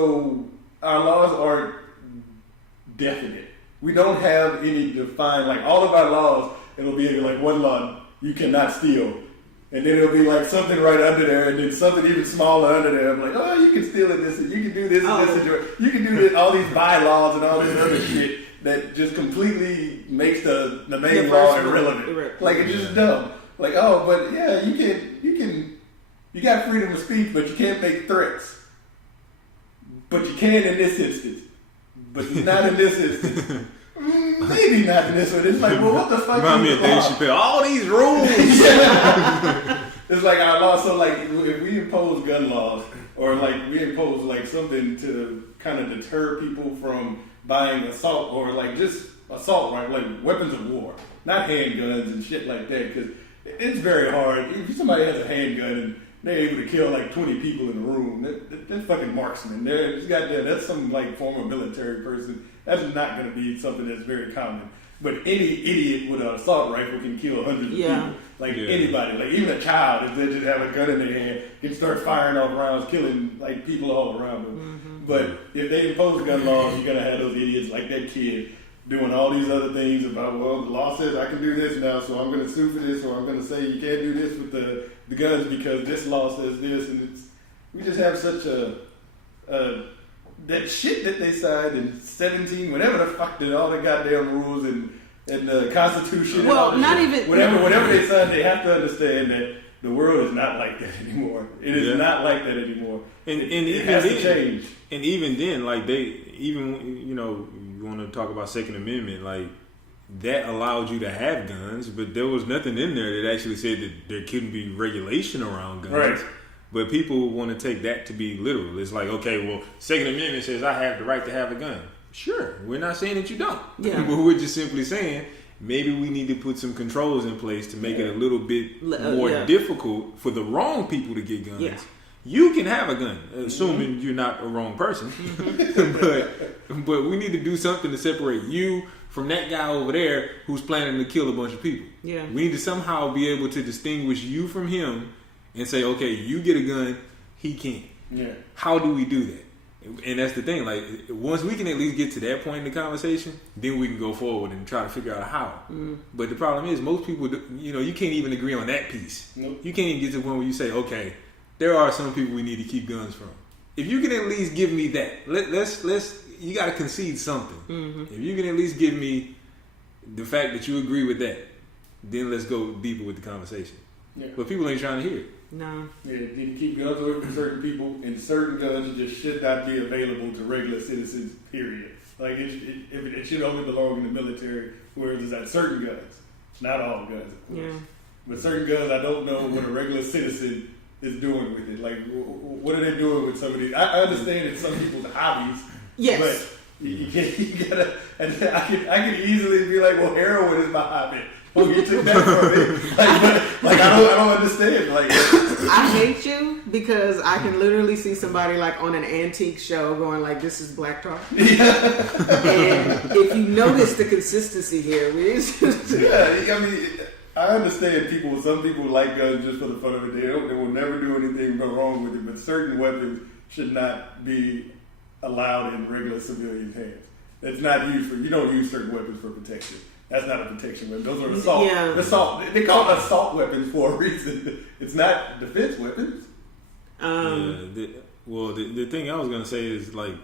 aren't definite. We don't have any defined, like all of our laws, it'll be like one law, you cannot steal. And then it'll be like something right under there, and then something even smaller under there. I'm like, oh, you can steal it this, and you can do this and this, and you can do this, all these bylaws and all this other shit that just completely makes the main law irrelevant. Like, it's just dumb. Like, oh, but yeah, you got freedom of speech, but you can't make threats. But you can in this instance. But not in this instance. Maybe not in this one. It's like, well, what the fuck Remind me of Dave Chappelle. All these rules. It's like our law. So, like, if we impose gun laws, or like we impose like something to kind of deter people from buying assault, or like just assault, right? Like weapons of war, not handguns and shit like that. Because it's very hard. If somebody has a handgun and they're able to kill like 20 people in the room, that's fucking marksman. That's some like former military person. That's not going to be something that's very common. But any idiot with an assault rifle can kill hundreds of people. Like anybody, like even a child, if they just have a gun in their hand, can start firing off rounds, killing like people all around them. Mm-hmm. But if they impose gun laws, you're going to have those idiots like that kid doing all these other things about, well, the law says I can do this now, so I'm going to sue for this, or I'm going to say you can't do this with the guns because this law says this, and we just have such that shit that they signed in 17, whatever the fuck did all the goddamn rules and the Constitution. Well, and not shit. even whatever they signed, they have to understand that the world is not like that anymore. It is not like that anymore. And it even has then, to change. And even then, like you want to talk about Second Amendment, like that allowed you to have guns, but there was nothing in there that actually said that there couldn't be regulation around guns. Right. But people want to take that to be literal. It's like, okay, well, Second Amendment says I have the right to have a gun. Sure, we're not saying that you don't. Yeah. But we're just simply saying maybe we need to put some controls in place to make it a little bit more difficult for the wrong people to get guns. Yeah. You can have a gun, assuming you're not a wrong person. but we need to do something to separate you from that guy over there who's planning to kill a bunch of people. Yeah. We need to somehow be able to distinguish you from him and say, okay, you get a gun, he can't. Yeah. How do we do that? And that's the thing. Like, once we can at least get to that point in the conversation, then we can go forward and try to figure out how. But the problem is, most people, you can't even agree on that piece. Nope. You can't even get to the point where you say, okay, there are some people we need to keep guns from. If you can at least give me that, let's you got to concede something. Mm-hmm. If you can at least give me the fact that you agree with that, then let's go deeper with the conversation. Yeah. But people ain't trying to hear it. No. Yeah, you keep guns away from certain people, and certain guns just should not be available to regular citizens, period. Like, it should only belong in the military, whereas it's at certain guns. Not all guns, of course. Yeah. But certain guns, I don't know what a regular citizen is doing with it. Like, what are they doing with some of these? I understand it's some people's hobbies. Yes. But you gotta, and I can easily be like, well, heroin is my hobby. Oh, you took that from me. Like I don't understand. Like, I hate you because I can literally see somebody like on an antique show going like, "This is black tar." Yeah. And if you notice the consistency here, I mean, I understand people. Some people like guns just for the fun of it. They will never do anything wrong with it. But certain weapons should not be allowed in regular civilians' hands. It's not used for. You don't use certain weapons for protection. That's not a protection weapon. Those are assault. Yeah. Assault. They call it assault weapons for a reason. It's not defense weapons. The thing I was gonna say is, like,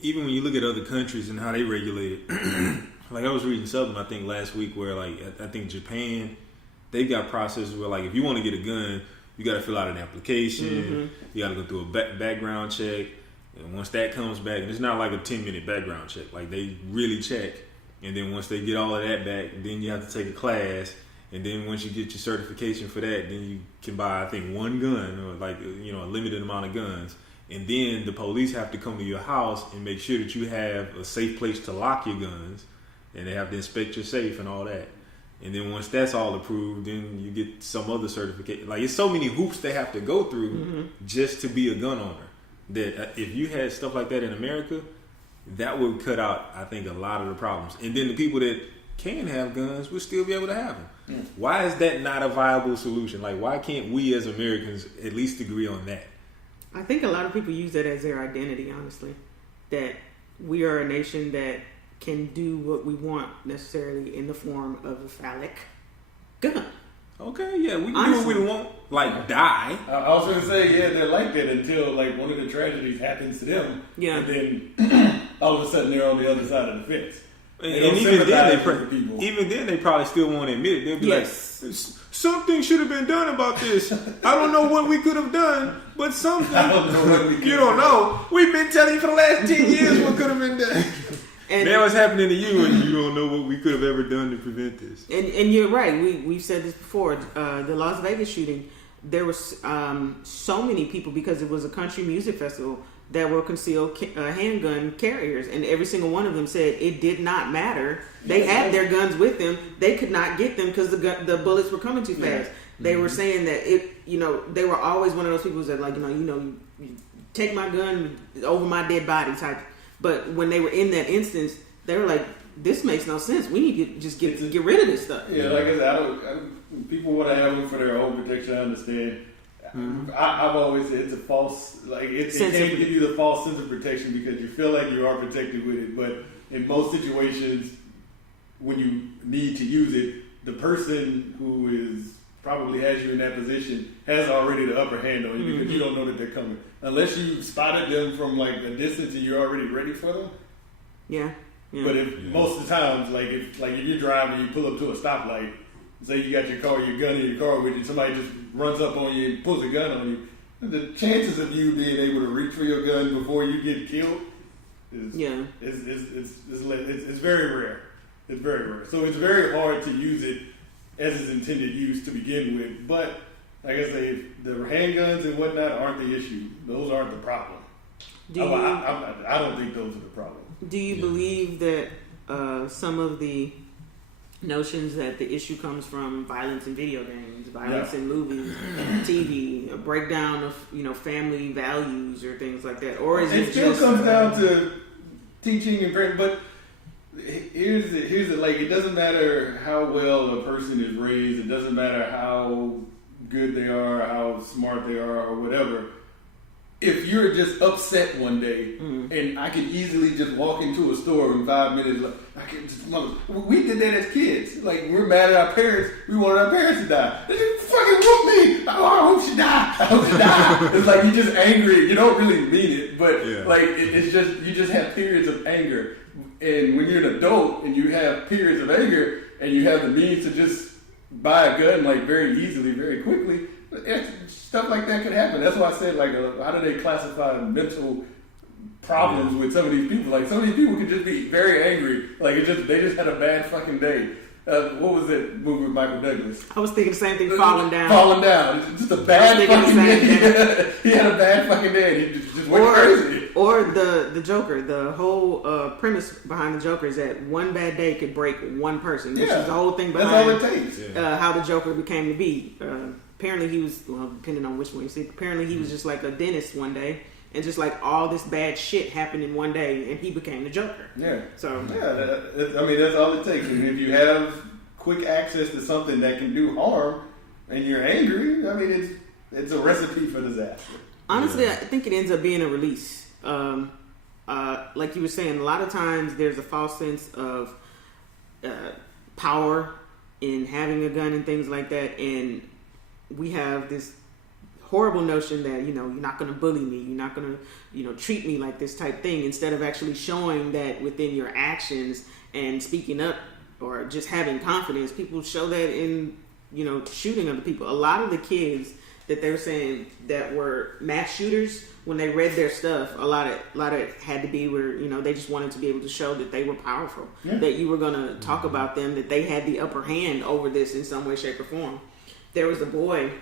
even when you look at other countries and how they regulate it, like I was reading something I think last week where, like, I think Japan, they got processes where, like, if you want to get a gun, you got to fill out an application. Mm-hmm. You got to go through a background check, and once that comes back, and it's not like a 10-minute background check. Like, they really check. And then once they get all of that back, then you have to take a class. And then once you get your certification for that, then you can buy, I think, one gun or like, a limited amount of guns. And then the police have to come to your house and make sure that you have a safe place to lock your guns. And they have to inspect your safe and all that. And then once that's all approved, then you get some other certification. Like, it's so many hoops they have to go through just to be a gun owner. That if you had stuff like that in America, that would cut out, I think, a lot of the problems. And then the people that can have guns would still be able to have them. Why is that not a viable solution? Like, why can't we as Americans at least agree on that? I think a lot of people use that as their identity, honestly. That we are a nation that can do what we want necessarily in the form of a phallic gun. Okay, yeah, we can do what we want, like die. I was going to say, yeah, they're like that until like one of the tragedies happens to them. Yeah. And then all of a sudden they're on the other side of the fence. And even then, they probably still won't admit it. They'll be like, something should have been done about this. I don't know what we could have done, but something. I don't know what we could You don't know. We've been telling you for the last 10 years what could have been done. And now it's happening to you, and you don't know what we could have ever done to prevent this. And you're right. We've said this before. The Las Vegas shooting, there was so many people because it was a country music festival that were concealed handgun carriers, and every single one of them said it did not matter. They had their guns with them. They could not get them because the bullets were coming too fast. They were saying that they were always one of those people that like you take my gun over my dead body type. But when they were in that instance, they were like, "This makes no sense. We need to just get rid of this stuff." Yeah, like I said, people want to have them for their own protection. I understand. I've always said it's a false, it can't give you the false sense of protection because you feel like you are protected with it. But in most situations, when you need to use it, the person who is probably has you in that position has already the upper hand on you because you don't know that they're coming. Unless you spotted them from like a distance and you're already ready for them. Yeah. But most of the times, if you're driving, you pull up to a stoplight. Say you got your gun in your car with you, somebody just runs up on you and pulls a gun on you. The chances of you being able to reach for your gun before you get killed is very rare. It's very rare. So it's very hard to use it as its intended use to begin with. But like I say, the handguns and whatnot aren't the issue. Those aren't the problem. I don't think those are the problem. Do you believe that some of the notions that the issue comes from violence in video games, violence in movies, TV, a breakdown of family values or things like that, or is it still just comes down to teaching and training? But here's the it doesn't matter how well a person is raised. It doesn't matter how good they are, how smart they are, or whatever. If you're just upset one day, and I could easily just walk into a store in 5 minutes, we did that as kids. Like, we're mad at our parents. We wanted our parents to die. They just fucking whoop me. Oh, I hope she die. I hope she die. It's like you're just angry. You don't really mean it, but it's just you just have periods of anger. And when you're an adult and you have periods of anger and you have the means to just buy a gun very easily, very quickly. Stuff like that could happen. That's why I said, how do they classify mental problems with some of these people? Like, some of these people could just be very angry. Like, they just had a bad fucking day. What was that movie with Michael Douglas? I was thinking the same thing, Falling Down. Falling Down. It's just a bad fucking day. He had a bad fucking day. He just went crazy. Or the Joker. The whole premise behind the Joker is that one bad day could break one person. Which is the whole thing behind that's all it takes. How the Joker became to be. Apparently he was, depending on which one you see, apparently he was just like a dentist one day, and just like all this bad shit happened in one day, and he became the Joker. Yeah. So that's all it takes. And if you have quick access to something that can do harm, and you're angry, it's a recipe for disaster. Honestly, I think it ends up being a release. Like you were saying, a lot of times there's a false sense of power in having a gun and things like that, and we have this horrible notion that you're not going to bully me, you're not going to treat me like this type thing, instead of actually showing that within your actions and speaking up or just having confidence. People show that in shooting other people. A lot of the kids that they're saying that were mass shooters, when they read their stuff, a lot of it had to be where they just wanted to be able to show that they were powerful, that you were going to talk about them, that they had the upper hand over this in some way, shape, or form. There was a boy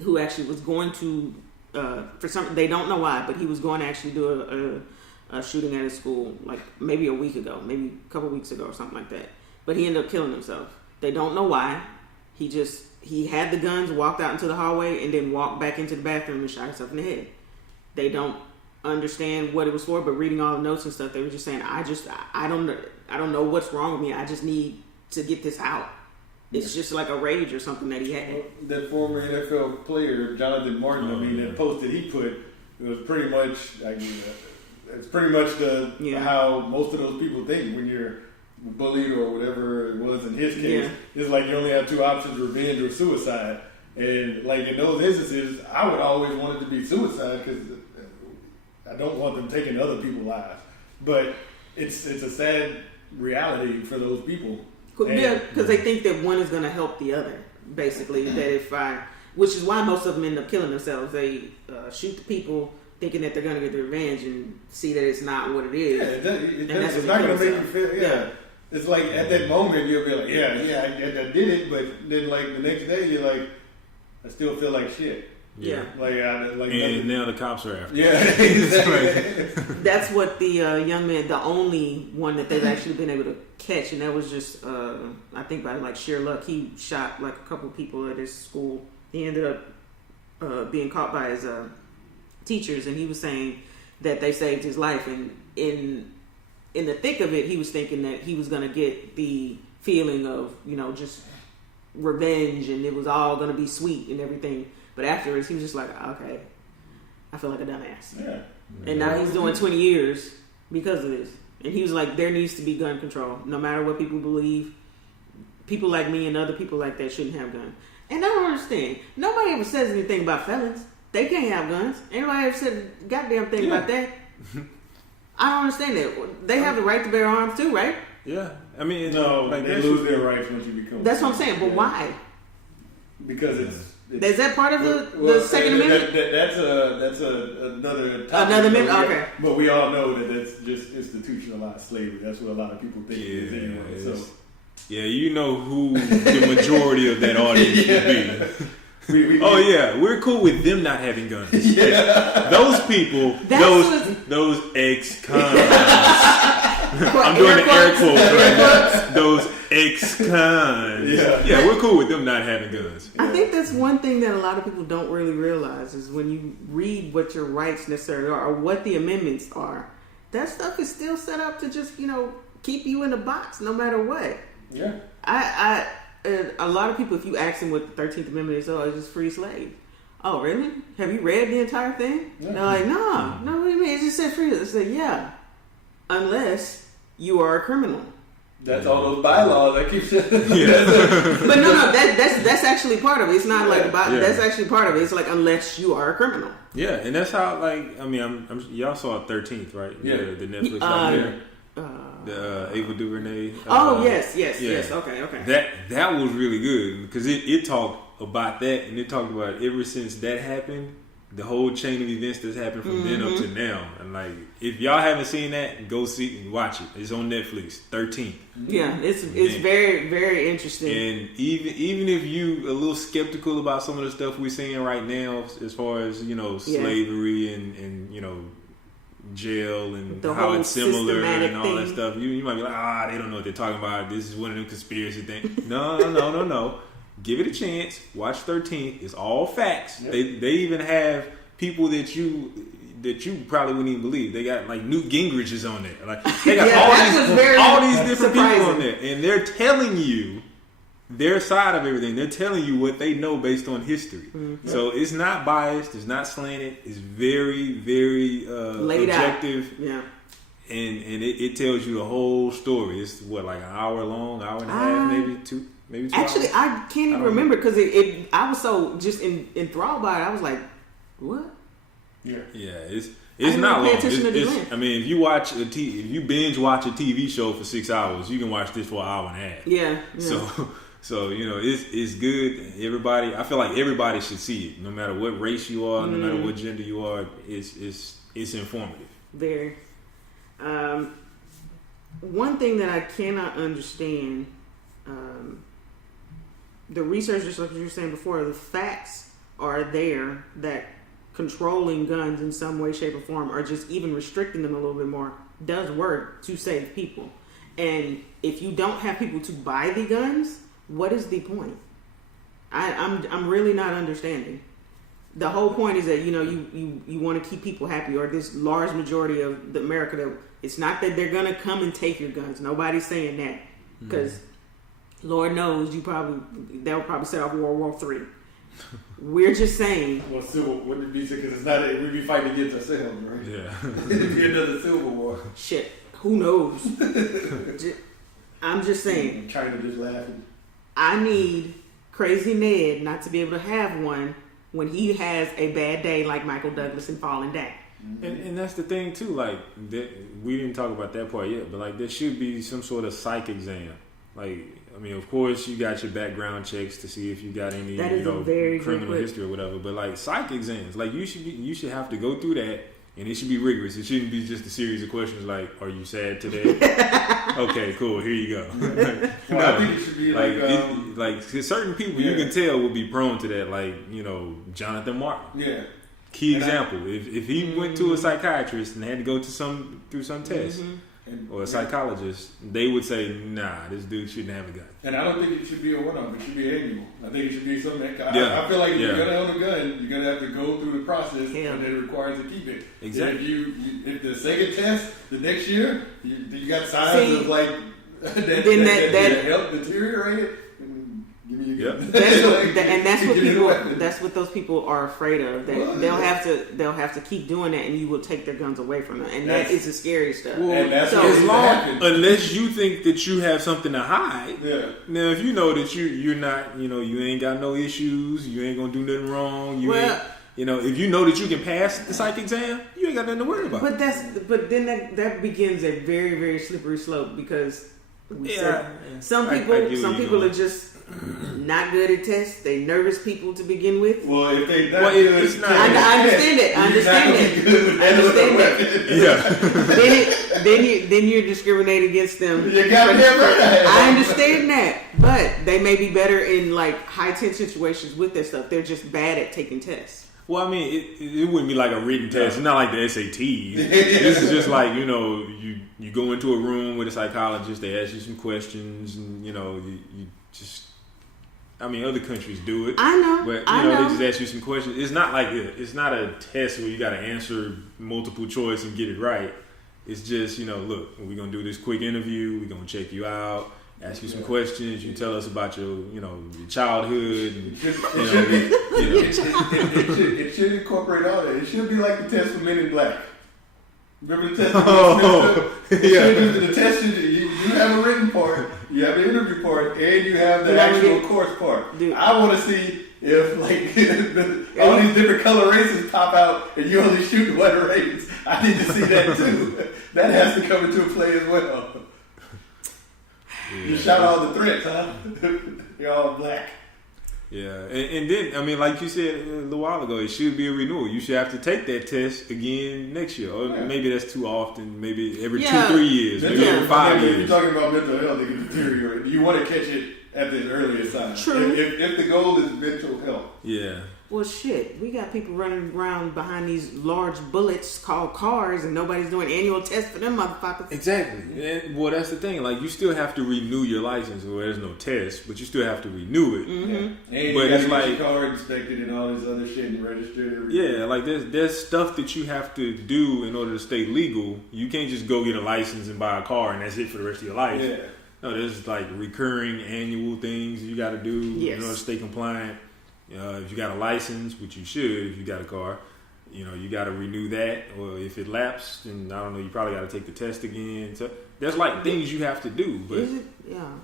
who actually was going to, for some, they don't know why, but he was going to actually do a shooting at his school, like maybe a week ago, maybe a couple weeks ago or something like that. But he ended up killing himself. They don't know why. He had the guns, walked out into the hallway, and then walked back into the bathroom and shot himself in the head. They don't understand what it was for, but reading all the notes and stuff, they were just saying, I don't know what's wrong with me. I just need to get this out. It's just like a rage or something that he had. That former NFL player, Jonathan Martin, that post that he put, it was pretty much, it's pretty much how most of those people think when you're bullied or whatever it was in his case, it's like you only have two options: revenge or suicide. And like in those instances, I would always want it to be suicide because I don't want them taking other people's lives. But it's a sad reality for those people. Yeah, because they think that one is going to help the other. Basically, that which is why most of them end up killing themselves. They shoot the people thinking that they're going to get the revenge and see that it's not what it is. Yeah, it's not going to make you feel. Yeah. It's like at that moment you'll be like, I did it, but then like the next day you're like, I still feel like shit. Yeah. And now the cops are after. Yeah, exactly. That's what the young man, the only one that they've actually been able to catch, and that was just, I think by like sheer luck, he shot like a couple people at his school. He ended up being caught by his teachers, and he was saying that they saved his life. And in the thick of it, he was thinking that he was going to get the feeling of, just revenge, and it was all going to be sweet and everything. But afterwards, he was just like, okay, I feel like a dumbass. Yeah. And now he's doing 20 years because of this. And he was like, there needs to be gun control. No matter what people believe, people like me and other people like that shouldn't have guns. And I don't understand. Nobody ever says anything about felons. They can't have guns. Anybody ever said a goddamn thing about that? I don't understand that. They have the right to bear arms too, right? Yeah. I mean, no, they lose their rights once you become. That's what I'm saying. But why? Because is that part of the Second Amendment? That's another topic. Another amendment. Okay. But we all know that that's just institutionalized slavery. That's what a lot of people think it is anyway. So. Yeah, you know who the majority of that audience would be. We're cool with them not having guns. Yeah. Those people, those ex-cons. I'm doing the air quotes right now. Those ex-cons. Yeah, we're cool with them not having guns. I think that's one thing that a lot of people don't really realize is when you read what your rights necessarily are or what the amendments are, that stuff is still set up to just, keep you in a box no matter what. Yeah. A lot of people, if you ask them what the 13th Amendment is, it's just free slaves. Oh, really? Have you read the entire thing? Yeah. They're like, no, what do you mean? It just said free. I said, yeah, unless you are a criminal. That's all those bylaws I keep saying. But no, that's actually part of it. It's not that's actually part of it. It's like unless you are a criminal. Yeah, and that's how y'all saw 13th, right? Yeah, the Netflix out there. The Ava DuVernay. Yes. Okay. That was really good because it talked about that, and it talked about ever since that happened, the whole chain of events that's happened from then up to now. And like, if y'all haven't seen that, go see and watch it. It's on Netflix. 13th. Yeah, it's very, very interesting. And even if you a little skeptical about some of the stuff we're seeing right now, as far as slavery and jail and the how it's similar and all thing. That stuff, you might be like, they don't know what they're talking about. This is one of them conspiracy things. No. Give it a chance. Watch 13th. It's all facts. Yep. They even have people that you probably wouldn't even believe. They got like Newt Gingrich is on there. Like they got all these different people on there, and they're telling you their side of everything. They're telling you what they know based on history. Mm-hmm. So it's not biased. It's not slanted. It's very, very objective. Out. Yeah. And it tells you the whole story. It's like an hour long, hour and a half, maybe two. Actually, I can't even remember because I was so just enthralled by it. I was like, what? Yeah. It's not long. If you watch if you binge watch a TV show for 6 hours, you can watch this for an hour and a half. Yeah. So it's good. Everybody, I feel like everybody should see it, no matter what race you are, no matter what gender you are. It's informative. Very. One thing that I cannot understand. The research, just like you were saying before, the facts are there that controlling guns in some way, shape, or form, or just even restricting them a little bit more, does work to save people. And if you don't have people to buy the guns, what is the point? I'm really not understanding. The whole point is that you want to keep people happy, or this large majority of America. That it's not that they're gonna come and take your guns. Nobody's saying that because. Lord knows that would probably set off World War III. We're just saying. Well, wouldn't it be because it's not we'd be fighting against ourselves, right? Yeah. It'd be another civil war. Shit. Who knows? I'm just saying. China just laughing. I need Crazy Ned not to be able to have one when he has a bad day like Michael Douglas in Falling Down. And that's the thing too. Like we didn't talk about that part yet, but like there should be some sort of psych exam. Like, I mean, of course you got your background checks to see if you got any criminal history or whatever. But like psych exams, like you should have to go through that, and it should be rigorous. It shouldn't be just a series of questions like, "Are you sad today?" Okay, cool. Here you go. I think it should be like certain people you can tell will be prone to that. Like Jonathan Martin. Yeah. Key example. If he went to a psychiatrist and had to go through some test or a psychologist, they would say, "Nah, this dude shouldn't have a gun." And I don't think it should be a one-off. It should be annual. I think it should be something. I feel like if you're gonna own a gun, you're gonna have to go through the process, and it requires to keep it. Exactly. If the second test the next year, you got signs of like that help deteriorate it. That's what those people are afraid of. That they'll have to keep doing that, and you will take their guns away from them, and that is the scary stuff. Well, unless you think that you have something to hide. Yeah. Now, if you know that you're not, you ain't got no issues, you ain't gonna do nothing wrong. If you know that you can pass the psych exam, you ain't got nothing to worry about. But then that begins a very, very slippery slope because some people are just not good at tests. They nervous people to begin with. Well, if they it's not. I understand it. I understand that. Yeah. Then you're discriminating against them. You gotta get right. I understand that, but they may be better in like high tense situations with their stuff. They're just bad at taking tests. Well, I mean, it wouldn't be like a written test. It's not like the SATs. This is just like, you go into a room with a psychologist. They ask you some questions, and you just. I mean, other countries do it. I know. But, they just ask you some questions. It's not like it's not a test where you got to answer multiple choice and get it right. It's just, look, we're going to do this quick interview. We're going to check you out, ask you some questions. You tell us about your, your childhood. And, it should incorporate all that. It should be like the test for Men in Black. Remember the test? The test, you have a written part, you have an interview part, and you have the actual course part. Dude. I want to see if all these different color races pop out and you only shoot one race. I need to see that too. That has to come into play as well. You shout all the threats, huh? You're all black. Yeah, and then, I mean, like you said a little while ago, it should be a renewal. You should have to take that test again next year. Or maybe that's too often. Maybe every 2-3 years. Maybe every 5 years. If you're talking about mental health, it can deteriorate. You want to catch it at the earliest sign. True. If the goal is mental health. Yeah. Well, shit, we got people running around behind these large bullets called cars, and nobody's doing annual tests for them motherfuckers. Exactly. And, well, that's the thing. Like, you still have to renew your license. Well, there's no test, but you still have to renew it. Mm-hmm. Yeah. And you got to get your car inspected and all this other shit and registered. Yeah, like there's stuff that you have to do in order to stay legal. You can't just go get a license and buy a car and that's it for the rest of your life. Yeah. No, there's like recurring annual things you got to do in order to stay compliant. If you got a license, which you should if you got a car, you got to renew that. Or if it lapsed, then I don't know, you probably got to take the test again. So there's like things you have to do. But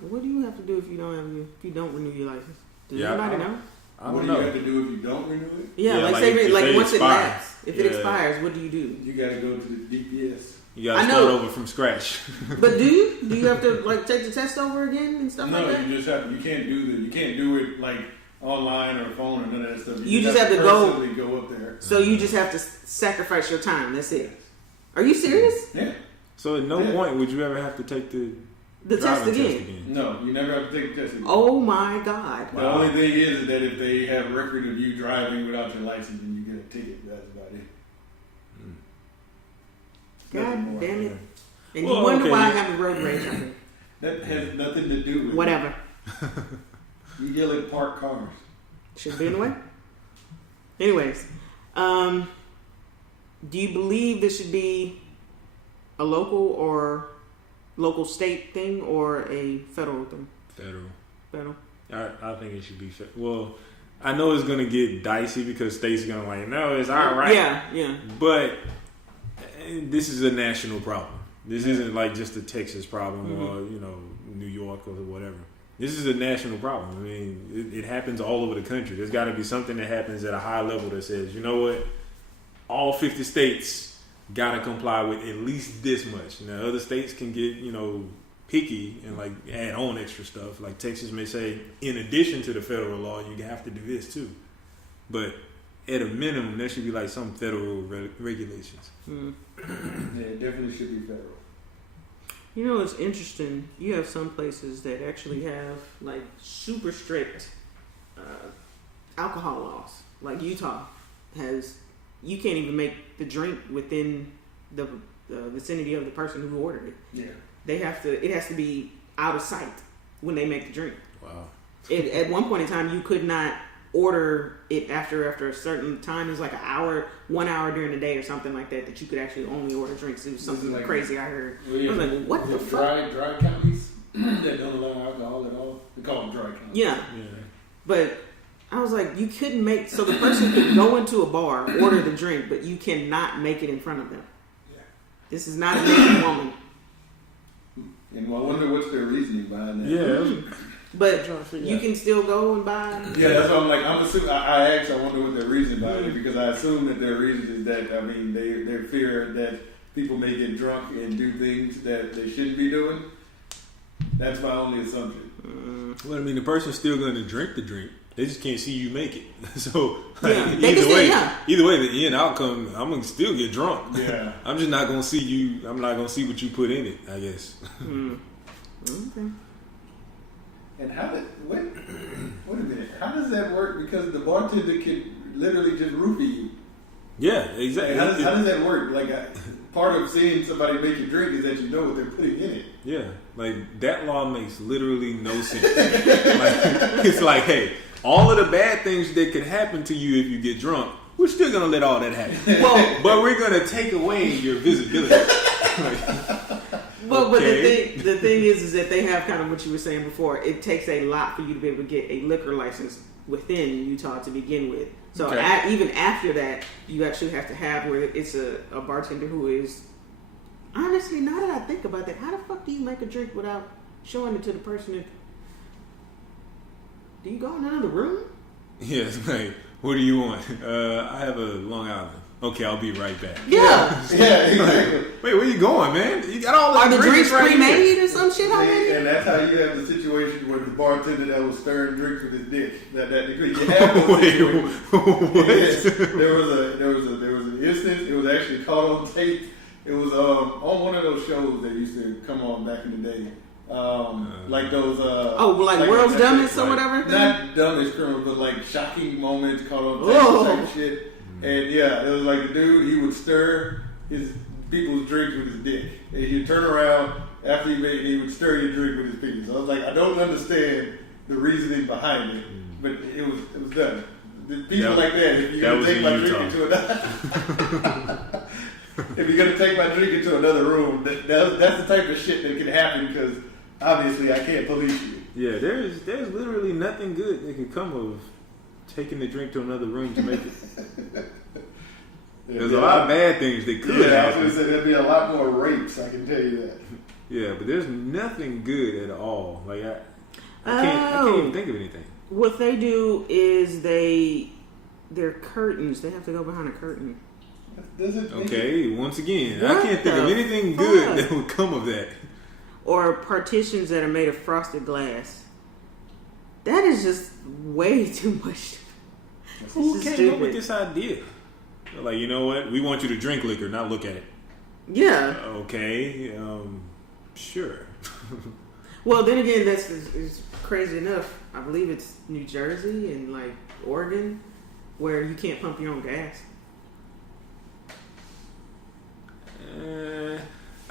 what do you have to do if you don't renew your license? Does anybody know? What do you have to do if you don't renew it? Yeah, say once it lapses, if it expires, what do you do? You got to go to the DPS. You got to start over from scratch. But do you have to take the test over again and stuff like that? No, you just have to. You can't do it like online or phone or none of that stuff. You just have to go up there. So you just have to sacrifice your time. That's it. Are you serious? Yeah. So at no point would you ever have to take the test again? No, you never have to take the test again. Oh my God. The only thing is that if they have a record of you driving without your license and you get a ticket, that's about it. God damn it. And you wonder why I have a road rage on me. That has nothing to do with whatever. You yell at parked cars. Should be in the way. Anyways, do you believe this should be a local state thing or a federal thing? Federal. I think it should be well. I know it's gonna get dicey because states are gonna like, no, it's all right. Yeah. But this is a national problem. This isn't like just a Texas problem or New York or whatever. This is a national problem. I mean, it happens all over the country. There's got to be something that happens at a high level that says, you know what, all 50 states got to comply with at least this much. Now, other states can get, picky and like add on extra stuff. Like Texas may say, in addition to the federal law, you have to do this too. But at a minimum, there should be like some federal regulations. Yeah, it definitely should be federal. You know, it's interesting. You have some places that actually have like super strict alcohol laws. Like Utah has, you can't even make the drink within the vicinity of the person who ordered it. Yeah. It has to be out of sight when they make the drink. Wow. At one point in time, you could not order it after a certain time. It was like 1 hour during the day or something like that you could actually only order drinks. It was something like crazy I heard. Well, yeah, I was like, what the fuck? Dry counties that don't allow alcohol at all, they call them dry counties. Yeah. But I was like, you couldn't make, so the person could go into a bar, order the drink, but you cannot make it in front of them. Yeah. This is not a naked woman. And I wonder what's their reasoning behind that. Yeah. But you can still go and buy. Yeah, that's what I'm like. I'm assuming. I wonder what their reason behind it, because I assume that their reason is that they fear that people may get drunk and do things that they shouldn't be doing. That's my only assumption. Well, I mean, the person's still going to drink the drink. They just can't see you make it. So either way, the end outcome, I'm gonna still get drunk. Yeah, I'm just not gonna see you. I'm not gonna see what you put in it, I guess. Okay. And wait a minute. How does that work? Because the bartender can literally just roofie you. Yeah, exactly. How does that work? Like, part of seeing somebody make a drink is that you know what they're putting in it. Yeah, like that law makes literally no sense. It's like, hey, all of the bad things that could happen to you if you get drunk, we're still gonna let all that happen. Well, but we're gonna take away your visibility. But the thing is that they have kind of what you were saying before. It takes a lot for you to be able to get a liquor license within Utah to begin with. So even after that, you actually have to have where it's a bartender who is, honestly, now that I think about that, how the fuck do you make a drink without showing it to the person? Do you go in another room? Yeah, it's like, what do you want? I have a Long Island. Okay, I'll be right back. Yeah, exactly. Wait, where you going, man? You got all the drinks right pre-made or some shit already? And that's how you have the situation where the bartender that was stirring drinks with his dick. That you have those situations. What? There was an instance. It was actually caught on tape. It was on one of those shows that used to come on back in the day. Like those like World's Dumbest or whatever thing? Not Dumbest Criminal, but like shocking moments caught on tape type shit. And yeah, it was like the dude, he would stir his people's drinks with his dick. And he'd turn around after he would stir your drink with his penis. I was like, I don't understand the reasoning behind it, but it was done. People like that, if you're gonna take my drink into another if you're gonna take my drink into another room, that's the type of shit that can happen, because obviously I can't police you. Yeah, there's literally nothing good that can come of taking the drink to another room to make it. There's a lot of bad things that could happen. I was going to say there'd be a lot more rapes, I can tell you that. Yeah, but there's nothing good at all. Like I can't even think of anything. What they do is they're curtains. They have to go behind a curtain. Okay, once again, I can't think of anything good that would come of that. Or partitions that are made of frosted glass. That is just way too much. Who came up with this idea? Like, you know what? We want you to drink liquor, not look at it. Yeah. Okay. Sure. Well, then again, that's crazy enough. I believe it's New Jersey and like Oregon, where you can't pump your own gas.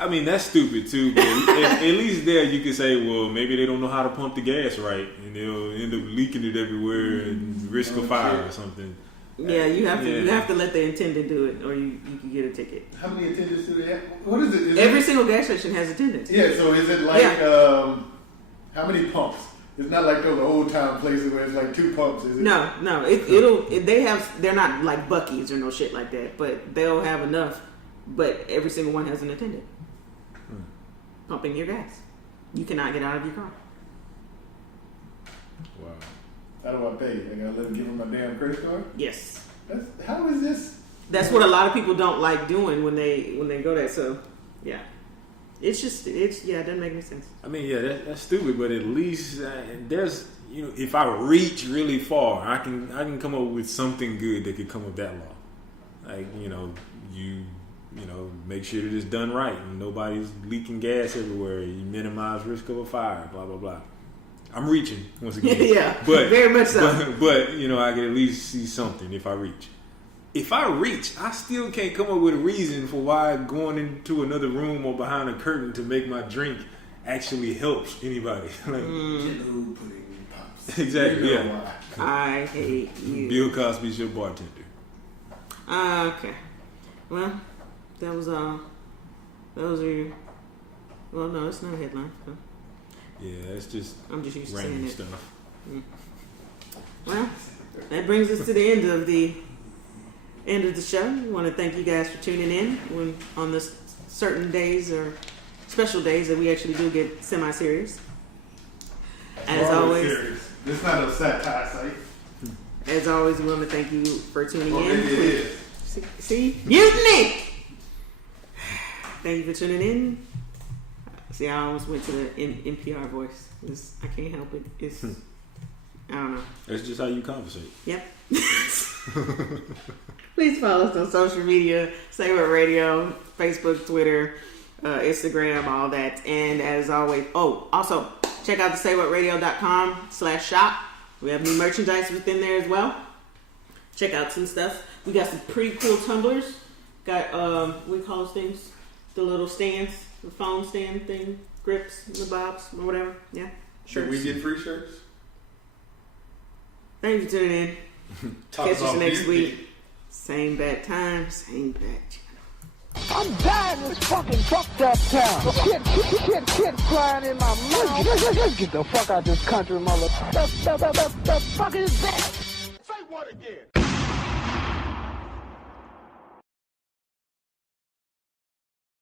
I mean, that's stupid too, but at least there you can say, well, maybe they don't know how to pump the gas right, and they'll end up leaking it everywhere and risk a fire or something. Yeah, you have to let the attendant do it, or you can get a ticket. How many attendants do they have? What is it? Every single gas station has attendants. Yeah, so is it like how many pumps? It's not like those old time places where it's like 2 pumps, is it? No. They're not like Buc-ee's or no shit like that, but they'll have enough. But every single one has an attendant. pumping your gas. You cannot get out of your car. Wow. How do I pay? I gotta let them give them my damn credit card? Yes. How is this? That's what a lot of people don't like doing when they go there. So, yeah. It doesn't make any sense. I mean, yeah, that's stupid, but at least there's, if I reach really far, I can come up with something good that could come of that law. Like, you make sure that it's done right and nobody's leaking gas everywhere. You minimize risk of a fire, blah, blah, blah. I'm reaching once again. Yeah, but, very much so. But I can at least see something if I reach. If I reach, I still can't come up with a reason for why going into another room or behind a curtain to make my drink actually helps anybody. Like, pudding pops. Exactly, yeah. I hate you. Bill Cosby's your bartender. Okay. Well, that was your... Well, no, it's not a headline. So. Yeah, it's just I'm just used to random saying it. stuff. Well, that brings us to the end of the show. I want to thank you guys for tuning in on this certain days or special days that we actually do get semi-serious. As always, serious. This is not a satire site. As always, we want to thank you for tuning in. Maybe it is. See? Mutiny! Thank you for tuning in. See, I almost went to the NPR voice. I can't help it. It's, I don't know. That's just how you conversate. Yep. Please follow us on social media. Say What Radio, Facebook, Twitter, Instagram, all that. And as always, also check out the saywhatradio.com/shop. We have new merchandise within there as well. Check out some stuff. We got some pretty cool tumblers. Got, what do you call those things? The little stands, the phone stand thing, grips, the bobs, or whatever. Yeah. Should we get free shirts? Thank you for tuning in. Catch us next week. Same bad time, same bad channel. I'm dying in this fucking fucked up town. Shit flying in my mouth. Let's get the fuck out of this country, mother. The fuck is that? Say what again?